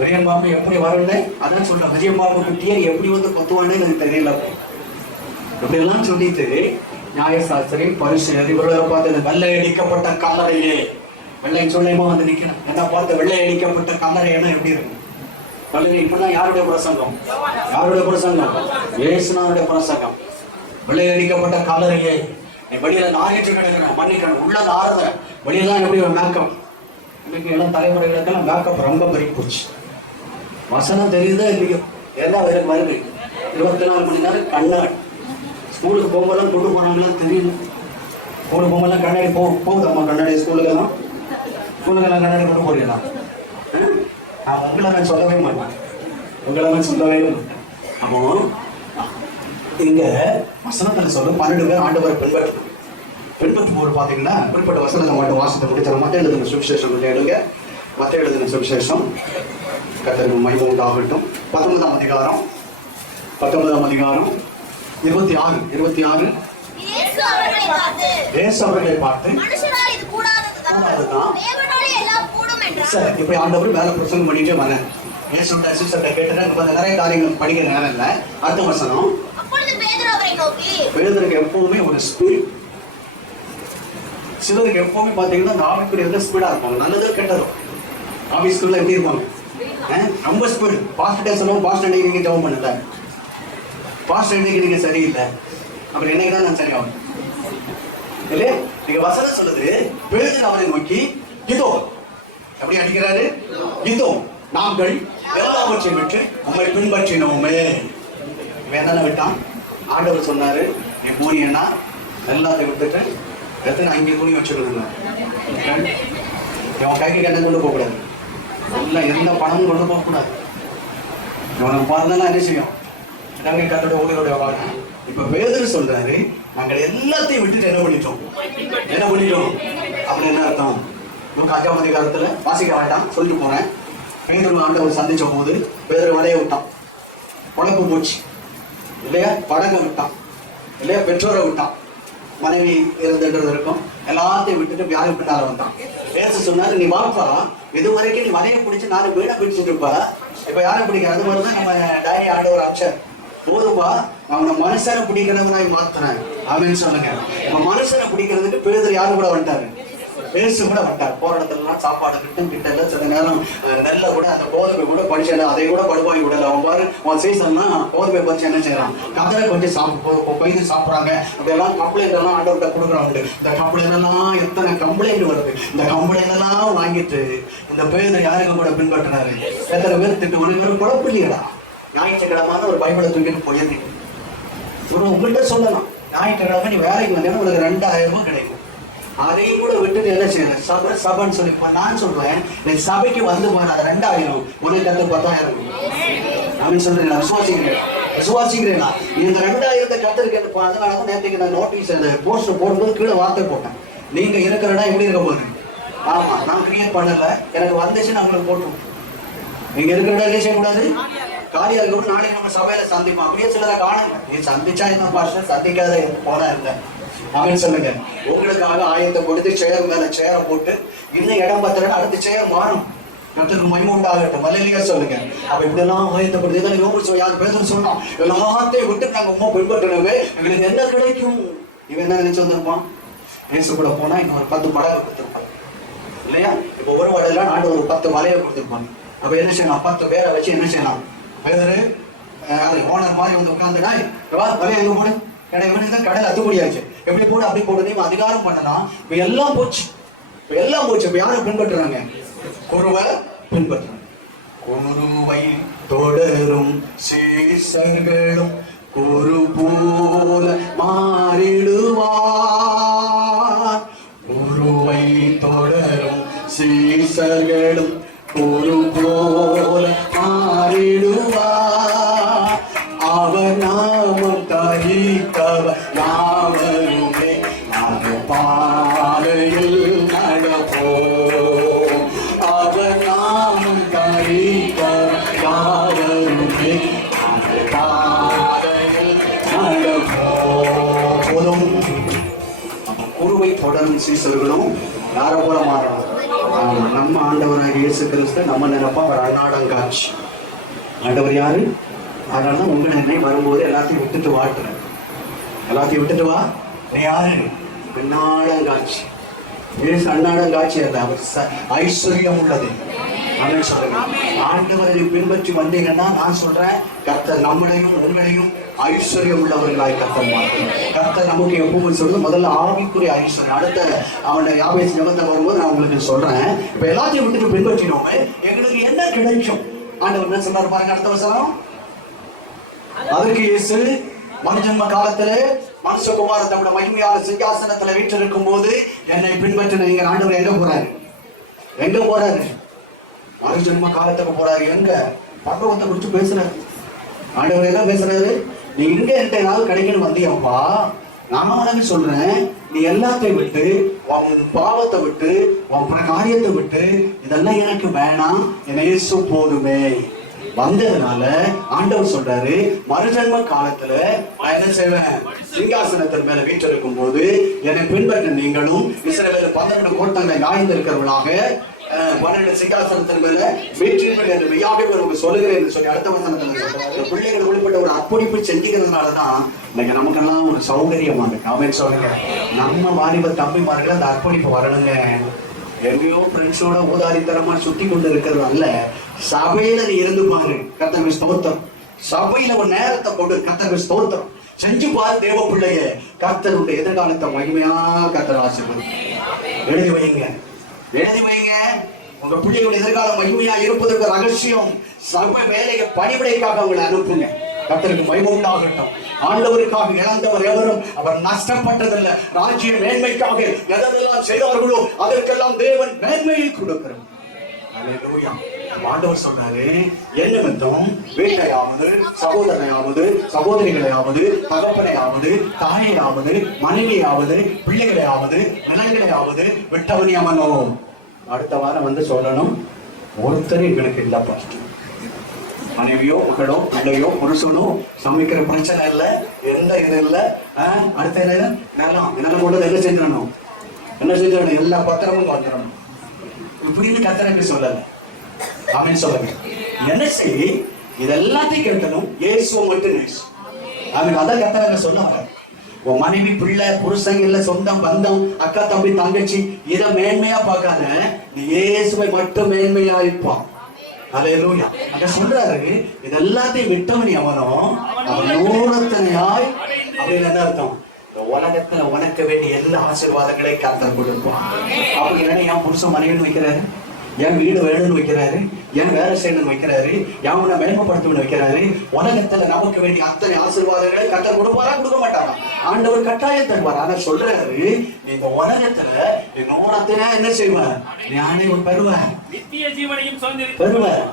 விரியன் பாம்பு எப்படி வரல அதான் சொல்றேன். விரியன் பாம்பு குட்டியை எப்படி கொத்துவானே எனக்கு தெரியல. இப்படி எல்லாம் சொல்லிட்டு நியாயசாஸ்திரி பரிசுத்தர் இவர்களை பார்த்து வெள்ளை அடிக்கப்பட்ட கல்லறையே, வெள்ளை சொல்லியமா நிக்கணும். என்ன பார்த்து வெள்ளை அடிக்கப்பட்ட கல்லறைன்னா எப்படி இருக்கும்? கல்லறை இப்பதான் யாருடைய பிரசங்கம்? யாருடைய பிரசங்கம்? இயேசுநாதருடைய பிரசங்கம். வெள்ளை அடிக்கப்பட்ட கல்லறையே, நீ வெளியில நாரிட்டு கிடக்கிற மன்னிக்கணும், உள்ள நாறுத வெளியெல்லாம் எப்படி ஒரு மேக்கப். இன்னைக்கு இளம் தலைமுறைகளுக்கெல்லாம் மேக்கப் ரொம்ப பெரிய போச்சு. வசனம் தெரியுதோ இல்லையோ எல்லாம் எனக்கு வருது. 24 மணி நேரம் கண்ணாடி. ஸ்கூலுக்கு போகும்போதெல்லாம் கொண்டு போகிறாங்களாம் தெரியல. ஸ்கூலுக்கு போகும்போதெல்லாம் கண்ணாடி போகுதம்மா கண்ணாடி ஸ்கூலுக்கெல்லாம் கண்ணாடி கொண்டு போறீங்களா? உங்களை நான் சொல்லவே மாட்டேன். அப்போ இங்க வசனத்துல சொல்ல 12 பேர் ஆண்டவரை பின்பற்றும் போது பாத்தீங்கன்னா குறிப்பிட்ட வசனத்தை மட்டும் வாசத்தை முடிச்சாங்க. மத்த எழுதுன சுவிசேஷம் எடுங்க. மத்த எழுதுன சுவிசேஷம் கர்த்தருக்கு மகிமை உண்டாகட்டும். 19ஆம் அதிகாரம் 26 இயேசு அவர்களை பார்த்து மனுஷரால் இது கூடாததுதான் தேவனாலே எல்லாம் கூடும் என்றார். சரி, இப்ப ஆண்டவர் மேல பிரசங்கம் பண்ணிட்டே வரேன். இயேசுவோட சிஸ்டர்ட்ட கேட்டேன். நிறைய காரியங்கள் படிக்கிற நேரம் இல்ல. அடுத்த வசனம். அப்பொழுது பேதுரு அவரை நோக்கி, பேதுருக்கு எப்பவுமே ஒரு ஸ்பீட். சிலருக்கு எப்பவுமே பாத்தீங்கன்னா இந்த ஆவிக்குரிய ஸ்பீடா இருப்பாங்க. நல்லது கெட்டதும் ஆபீஸ்க்குள்ள எப்படி இருப்பாங்க? ரொம்ப ஸ்பீடு. பாஸ்டே சொல்லுவோம், பாஸ்டர் இன்னைக்கு நீங்க ஜெபம் பண்ணல, பாஸ்டர் இன்னைக்கு நீங்க சரியில்லை, அப்புறம் என்னைக்குதான் நான் சரியாகும் இல்லையா? நீங்க வசனம் சொல்லுது, பேதுரு அவரை நோக்கி இதோ எப்படி அடிக்கிறாரு? இதோ நாங்கள் எல்லாவற்றையும் விட்டு உண்மை பின்பற்றினோமே. இவன் என்னென்ன விட்டான்? ஆண்டவர் சொன்னாரு, நீ போனீங்கன்னா எல்லாத்தையும் விட்டுட்டு எத்தனை அங்கே துணி வச்சுருங்க. இவன் கைக்கு என்ன கொண்டு போகக்கூடாது, எல்லாம் எந்த பணமும் கொண்டு போகக்கூடாது. இவனை பார்த்தா என்ன செய்யும்? இதாங்க கத்தோட ஊழியருடைய வாழ்க்கை. இப்ப பேதுரு சொல்றாரு, நாங்கள் எல்லாத்தையும் விட்டுட்டு என்ன பண்ணிட்டோம் அப்படின்னு என்ன அர்த்தம்? 5ஆம் அதிகாரத்துல வாசிக்க வேண்டாம், சொல்லிட்டு போறேன். பேதுரு ஆண்டவர் சந்திச்ச போது பேதுரு வலைய விட்டான், உழைப்பு போச்சு இல்லையா? படகை விட்டான் இல்லையா? பெற்றோரை விட்டான், மனைவி இருந்துன்றது இருக்கும், எல்லாத்தையும் விட்டுட்டு யாரு பின்னால வந்தான். பேச சொன்னாரு, நீ வாப்பா, இது வரைக்கும் நீ வலையை பிடிச்சு 4 வீடை பிடிச்சிட்டு இருப்பா, இப்ப யாரை பிடிக்க? அது மாதிரிதான் நம்ம டாடி ஆண்டவர் அம்சர் போதும்பா, அவனை மனுஷனை பிடிக்கிறதுனாய் மாத்துறேன் அப்படின்னு சொல்லுங்க. நம்ம மனுஷனை பிடிக்கிறதுக்கு பேதுரு யாரு கூட வந்துட்டாரு? பேசு கூட வந்துட்டார். போற இடத்துலலாம் சாப்பாடு கிட்ட சில நேரம் நெல்ல கூட அந்த கோதுமை கூட படிச்சேன், அதை கூட படுபாய் விடல. அவன் பாரு, அவன் சீசன்னா கோதுமை பறிச்சு என்ன செய்யறான்? கதரை கொஞ்சம் கொய்து சாப்பிட்றாங்க. அப்படியெல்லாம் கம்ப்ளைண்ட் எல்லாம் ஆண்டவர்கிட்ட கொடுக்குறாங்க. இந்த கம்ப்ளைண்ட் எல்லாம் எத்தனை கம்ப்ளைண்ட் வருது. இந்த கம்ப்ளைண்ட் எல்லாம் வாங்கிட்டு இந்த பேரை யாருக்கு கூட பின்பற்றினாரு? எத்தனை பேர் திட்டு ஒரு குழப்பம் இல்லையடா. ஞாயிற்றுக்கிழமை ஒரு பைபிளை தூக்கிட்டு போயிருக்கீங்க. உங்கள்கிட்ட சொல்லலாம், ஞாயிற்றுக்கிழமை நீ வேலைக்கு வந்தீங்கன்னா உங்களுக்கு 2000 ரூபாய் கிடைக்கும். அதையும் கூட விட்டுட்டு என்ன செய்யணும்? சபைன்னு சொல்லி நான் சொல்றேன், நீ சபைக்கு வந்து போன 2000 உனக்கு அந்த 10,000 அப்படின்னு சொல்றீங்களா? விசுவாசிக்கிறீங்களா? இந்த 2000 கத்திருக்கேன். அதனாலதான் நேற்றுக்கு நான் நோட்டீஸ் அந்த போஸ்டர் போடும்போது கீழே வார்த்தை போட்டேன், நீங்க இருக்கிற இடம் எப்படி இருக்க போகுது? ஆமா, நான் கிரியேட் பண்ணல, எனக்கு வந்துச்சுன்னு அவங்களுக்கு போட்டுருவோம். நீங்க இருக்கிற இடம் என்ன செய்யக்கூடாது? காலியா இருக்கணும். நாளைக்கு நம்ம சபையில சந்திப்போம். அப்படியே சிலரை காணும், நீ சந்திச்சா இன்னும் பாஸ்டர், சந்திக்காத போனா இருந்த அப்படின்னு சொல்லுங்க. உங்களுக்காக ஆயத்தை கொடுத்து சேர் மேல சேரை போட்டு இன்னும் இடம் பத்திரன்னு அடுத்த சேர் மாறும். கர்த்தருக்கு மகிமை உண்டாகட்டும். அல்லேலூயா சொல்லுங்க. அப்ப இப்படி எல்லாம் ஆயத்தை கொடுத்து இதை யோசிச்சு யாரு பேசுன்னு சொன்னோம், எல்லாத்தையும் விட்டு நாங்க உண்மை பின்பற்றவே எங்களுக்கு என்ன கிடைக்கும்? இவன் என்ன நினைச்சு வந்திருப்பான்? இயேசு கூட போனா இன்னும் ஒரு 10 படகு கொடுத்துருப்பாங்க இல்லையா? இப்ப ஒரு வடையில நாட்டு ஒரு 10 வலையை கொடுத்துருப்பாங்க. அப்ப என்ன செய்யலாம்? 10 பேரை வச்சு என்ன செய்யலாம்? பேரு ஓனர் மாதிரி வந்து உட்காந்துடா, வலையை எங்க போடு, கடை கடையில் அத்துப்படியாச்சு, எப்படி போடு அப்படி போடு, நீ அதிகாரம் பண்ணலாம். இப்ப எல்லாம் போச்சு. இப்ப யாரை பின்பற்றுறாங்க? குருவை பின்பற்றுறாங்க. குருவை தொடரும் சீசர்களும் குரு போல மாறிடுவார். குருவை தொடரும் சீசர்களும் குரு போல மாறிடுவார். அவர் நாமம் தரித்தவர் யாவருமே நாங்கள் பாதையில் நடப்போம். அவர் நாமம் தரித்தவர் யாவருமே நாங்கள் பாதையில் நடப்போம். போதும். குருவை தொடரும் சீசர்களும் யாரை போல மாறணும்? நம்ம ஆண்டவராக இயேசு கிறிஸ்து நம்ம நினைப்பா அவர் அன்னாடங்காட்சி. ஆண்டவர் யாரு? அதனாலதான் உங்க நிலை வரும்போது எல்லாத்தையும் விட்டுட்டு வாட்டுறேன். எல்லாத்தையும் விட்டுட்டு வா. நீ யாரு? பின்னாடங்காட்சி. அன்னாடங்காட்சி அல்ல, அவர் ஐஸ்வர்யம் உள்ளது. அப்படின்னு சொல்றேன். ஆண்டவரை பின்பற்றி வந்தீங்கன்னா நான் சொல்றேன், கர்த்தர் நம்மளையும் உங்களையும் ஐஸ்வர்யம் உள்ளவர்களாய் கர்த்தர் மாற்றணும். கர்த்தர் நமக்கு எப்பவும் சொல்றது முதல்ல ஆவிக்குரிய ஐஸ்வர்யம். அடுத்த அவனை யாபேஸ் நிமித்தம் வரும்போது நான் உங்களுக்கு சொல்றேன். இப்ப எல்லாத்தையும் விட்டுட்டு பின்பற்றினோமே எங்களுக்கு என்ன கிடைக்கும்? ஆண்டவர் என்ன சொன்னார் பாருங்க அடுத்த வசனம். அதற்கு இயேசு மனுஜன்ம காலத்திலே மனுஷகுமாரன் தம்முடைய மகிமையான சிங்காசனத்துல வீற்றிருக்கும் போது என்னை பின்பற்றின நீங்க ஆண்டவர் எங்க போறாரு? மனுஜன்ம காலத்துக்கு போறாரு. எங்க? பகவத்தை குறித்து பேசுறாரு. ஆண்டவர் என்ன பேசுறாரு? நீ இங்க என்கிட்ட ஏதாவது கிடைக்கணும் வந்தியப்பா, நான் உனக்கு சொல்றேன், நீ எல்லாத்தையும் விட்டு, உன் பாவத்தை விட்டு, உன் காரியத்தை விட்டு, இதெல்லாம் எனக்கு வேணாம், என் இயேசு போதுமே. வந்ததுனால ஆண்டவர் சொல்றாரு, மறுஜன்ம காலத்துல நான் என்ன செய்வேன்? சிங்காசனத்தின் மேல வீற்றிருக்கும் போது என்னை பின்பற்ற நீங்களும் இஸ்ரவேல் 12 கோட்டங்களை ஆய்ந்திருக்கிறவர்களாக 12 சிங்காசனத்தின் மேல வீற்றிருப்பீர்கள் என்று மெய்யாகவே சொல்லுகிறேன் என்று சொல்லி அடுத்த வசனத்துல பிள்ளைகள் உள்பட்ட ஒரு அர்ப்பணிப்பு செஞ்சுக்கிறதுனாலதான் இன்னைக்கு நமக்கெல்லாம் ஒரு சௌகரியமா இருக்கு. அவன் சொல்லுங்க, நம்ம வாலிப தம்பிமார்கள் அந்த அர்ப்பணிப்பு வரணுங்க. எங்கேயோ ஃப்ரெண்ட்ஸோட ஊதாரித்தனமா சுத்தி கொண்டு இருக்கிறது அல்ல. சபையில நீ இருந்து பாரு, கர்த்தருக்கு ஸ்தோத்திரம். சபையில ஒரு நேரத்தை கொண்டு கர்த்தருக்கு ஸ்தோத்திரம் செஞ்சு பாரு. தேவ பிள்ளைய கர்த்தருடைய எதிர்காலத்தை மகிமையா கர்த்தர் ஆசீர்வதிப்பார். எழுதி வைங்க. உங்க பிள்ளைகளுடைய எதிர்காலம் மகிமையா இருப்பதற்கு ரகசியம் சபை வேலையை பணிவிடைக்காக அவங்களை அனுப்புங்க. கர்த்தருக்கு மகிமை உண்டாகட்டும். ஆண்டவருக்காக இழந்தவர் எவரும் அவர் நஷ்டப்பட்டதில்லை. ராஜ்ய மேன்மைக்காக எதெல்லாம் செய்தார்களோ அதற்கெல்லாம் தேவன் மேன்மையை கொடுக்கிறார். அல்லேலூயா. ஆண்டவர் சொன்னாரு, என்ன நிமித்தம் வீட்டையாவது, சகோதரனையாவது, சகோதரிகளையாவது, தகப்பனையாவது, தாயையாவது, மனைவியாவது, பிள்ளைகளையாவது, நிலங்களையாவது விட்டவன் எவனோ. அடுத்த வாரம் வந்து சொல்லணும், ஒருத்தர் எங்களுக்கு இல்ல பாஸ்டர். மனைவியோ மகளோ பிள்ளையோ புருஷனோ சமைக்கிற பிரச்சனை இல்ல, எந்த இது இல்ல. அடுத்த நிலம் கொண்டு என்ன செஞ்சிடணும்? எல்லா பத்திரமும் வந்துடணும். இப்படின்னு கத்தரங்க சொல்லல. அப்படின்னு சொல்லுங்க. என்ன செய், இது எல்லாத்தையும் கேட்கணும், இயேசுவை மட்டும் நேசு. அவனுக்கு அதான் கத்தரங்க சொன்னாங்க. உன் மனைவி பிள்ளை புருஷங்க இல்ல, சொந்தம் பந்தம் அக்கா தம்பி தங்கச்சி இதை மேன்மையா பார்க்காத, நீ இயேசுவை மட்டும் மேன்மையா இருப்பான். அல்லேலூயா. அத சொல்றாரு, இது எல்லாத்தையும் விட்டவன் எவனோ அவன் நூறத்தனையாய். அப்படின்னு என்ன அர்த்தம்? உலகத்துல உனக்கு வேண்டிய எல்லா ஆசீர்வாதங்களையும் கர்த்தர் கொடுப்பான். அப்படி என்ன என் புருஷன் மனைவின்னு வைக்கிறாரு, என் வீடு வேணும்னு வைக்கிறாரு, என் வேலை செய்யணும்னு வைக்கிறாரு, யாவனை மேன்மைப்படுத்தணும்னு வைக்கிறாரு. உலகத்துல நமக்கு வேண்டிய அத்தனை ஆசீர்வாதங்களை கர்த்தர் கொடுப்பாரா? கொடுக்க மாட்டாரா? ஆண்டவர் கட்டாயம் தருவார். ஆனா சொல்றாரு, நீங்க உலகத்துல நூறத்தினா என்ன செய்வேன்? ஞானி பெறுவேன், நித்திய ஜீவனையும் பெறுவேன்.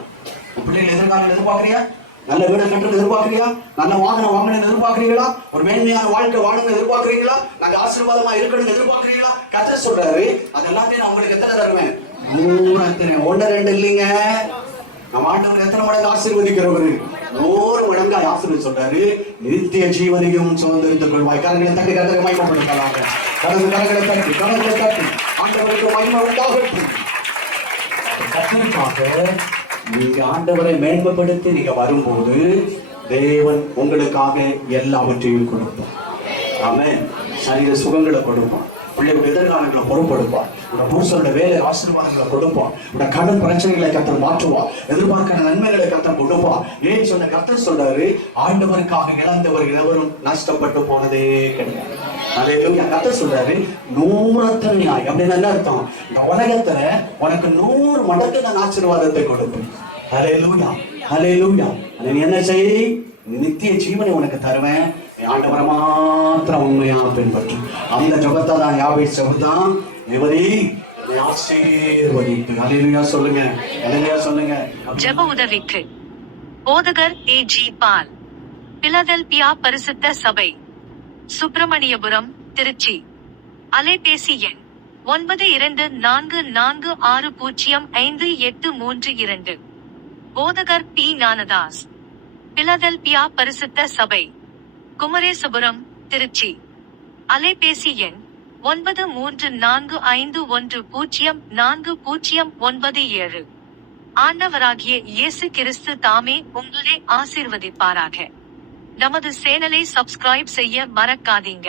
பிள்ளைகள் எதிர்காலம் எதிர்பார்க்கறியா? நல்ல வீடு கட்டுறது எதிர்பார்க்கறியா? நல்ல வாகனம் எதிர்பார்க்கறீங்களா? ஒரு மேன்மையான வாழ்க்கை வாழணும்னு எதிர்பார்க்கறீங்களா? நாங்க ஆசீர்வாதமா இருக்கணும்னு எதிர்பார்க்கறீங்களா? கர்த்தர் சொல்றாரு, அது எல்லாத்தையும் நான் உங்களுக்கு எத்தனை தருவேன்? 100. 1 2 இல்லைங்க. நம்ம ஆண்டவர் எத்தனை மடங்கு ஆசீர்வதிக்கிறவரு? 100 மடங்கு ஆசீர்வதி சொல்றாரு. நித்திய ஜீவனையும் சுதந்திரித்துக் கொள்வாய். கரங்களை தட்டி கர்த்தருக்கு மகிமைப்படுத்தலாங்க. கரங்களை தட்டி ஆண்டவருக்கு மகிமை உண்டாகட்டும். கர்த்தருக்காக நீங்க ஆண்டவரை மேன்மைப்படுத்தி நீங்க வரும்போது தேவன் உங்களுக்காக எல்லாவற்றையும் கொடுப்பார். ஆமென். சரீர சுகங்களை கொடுப்பான், பிள்ளைகளுடைய எதிர்காலங்களை பொறுப்படுப்பார், உடைய புருஷனுடைய வேலை ஆசீர்வாதங்களை கொடுப்பான், உடைய கடன் பிரச்சனைகளை கர்த்தர் மாற்றுவார், எதிர்பார்க்கிற நன்மைகளை கர்த்தர் கொடுப்பார். ஏன் சொன்ன கர்த்தர் சொல்றாரு, ஆண்டவருக்காக இழந்தவர்கள் எவரும் நஷ்டப்பட்டு போனதே கிடையாது. அல்லேலூயா. கர்த்தர் சொல்றாரு, 100 அப்படின்னு என்ன அர்த்தம்? இந்த உலகத்துல உனக்கு 100 மடங்கு நான் ஆசீர்வாதத்தை கொடுப்பேன். அல்லேலூயா. அல்லேலூயா. நீ என்ன செய்? நித்திய ஜீவனை உனக்கு தருவேன். ஆண்டவரை மாத்திரம் உண்மையா பின்பற்று. அந்த ஜபத்தை தான் யாவை செபத்தான், எவரே ஆசீர்வதிப்பு. அல்லேலூயா சொல்லுங்க, அல்லேலூயா சொல்லுங்க. ஜெப உதவிக்கு போதகர் A.G. பால், பிலதெல்பியா பரிசுத்த சபை, சுப்பிரமணியபுரம், திருச்சி. அலைபேசி எண் 9244605832. போதகர் P. ஞானதாஸ், பிலதெல்பியா பரிசுத்த சபை, குமரேசபுரம், திருச்சி. அலைபேசி எண் 9345104097. ஆண்டவராகிய இயேசு கிறிஸ்து தாமே உங்களை ஆசீர்வதிப்பாராக. நமது சேனலை சப்ஸ்கிரைப் செய்ய மறக்காதீங்க.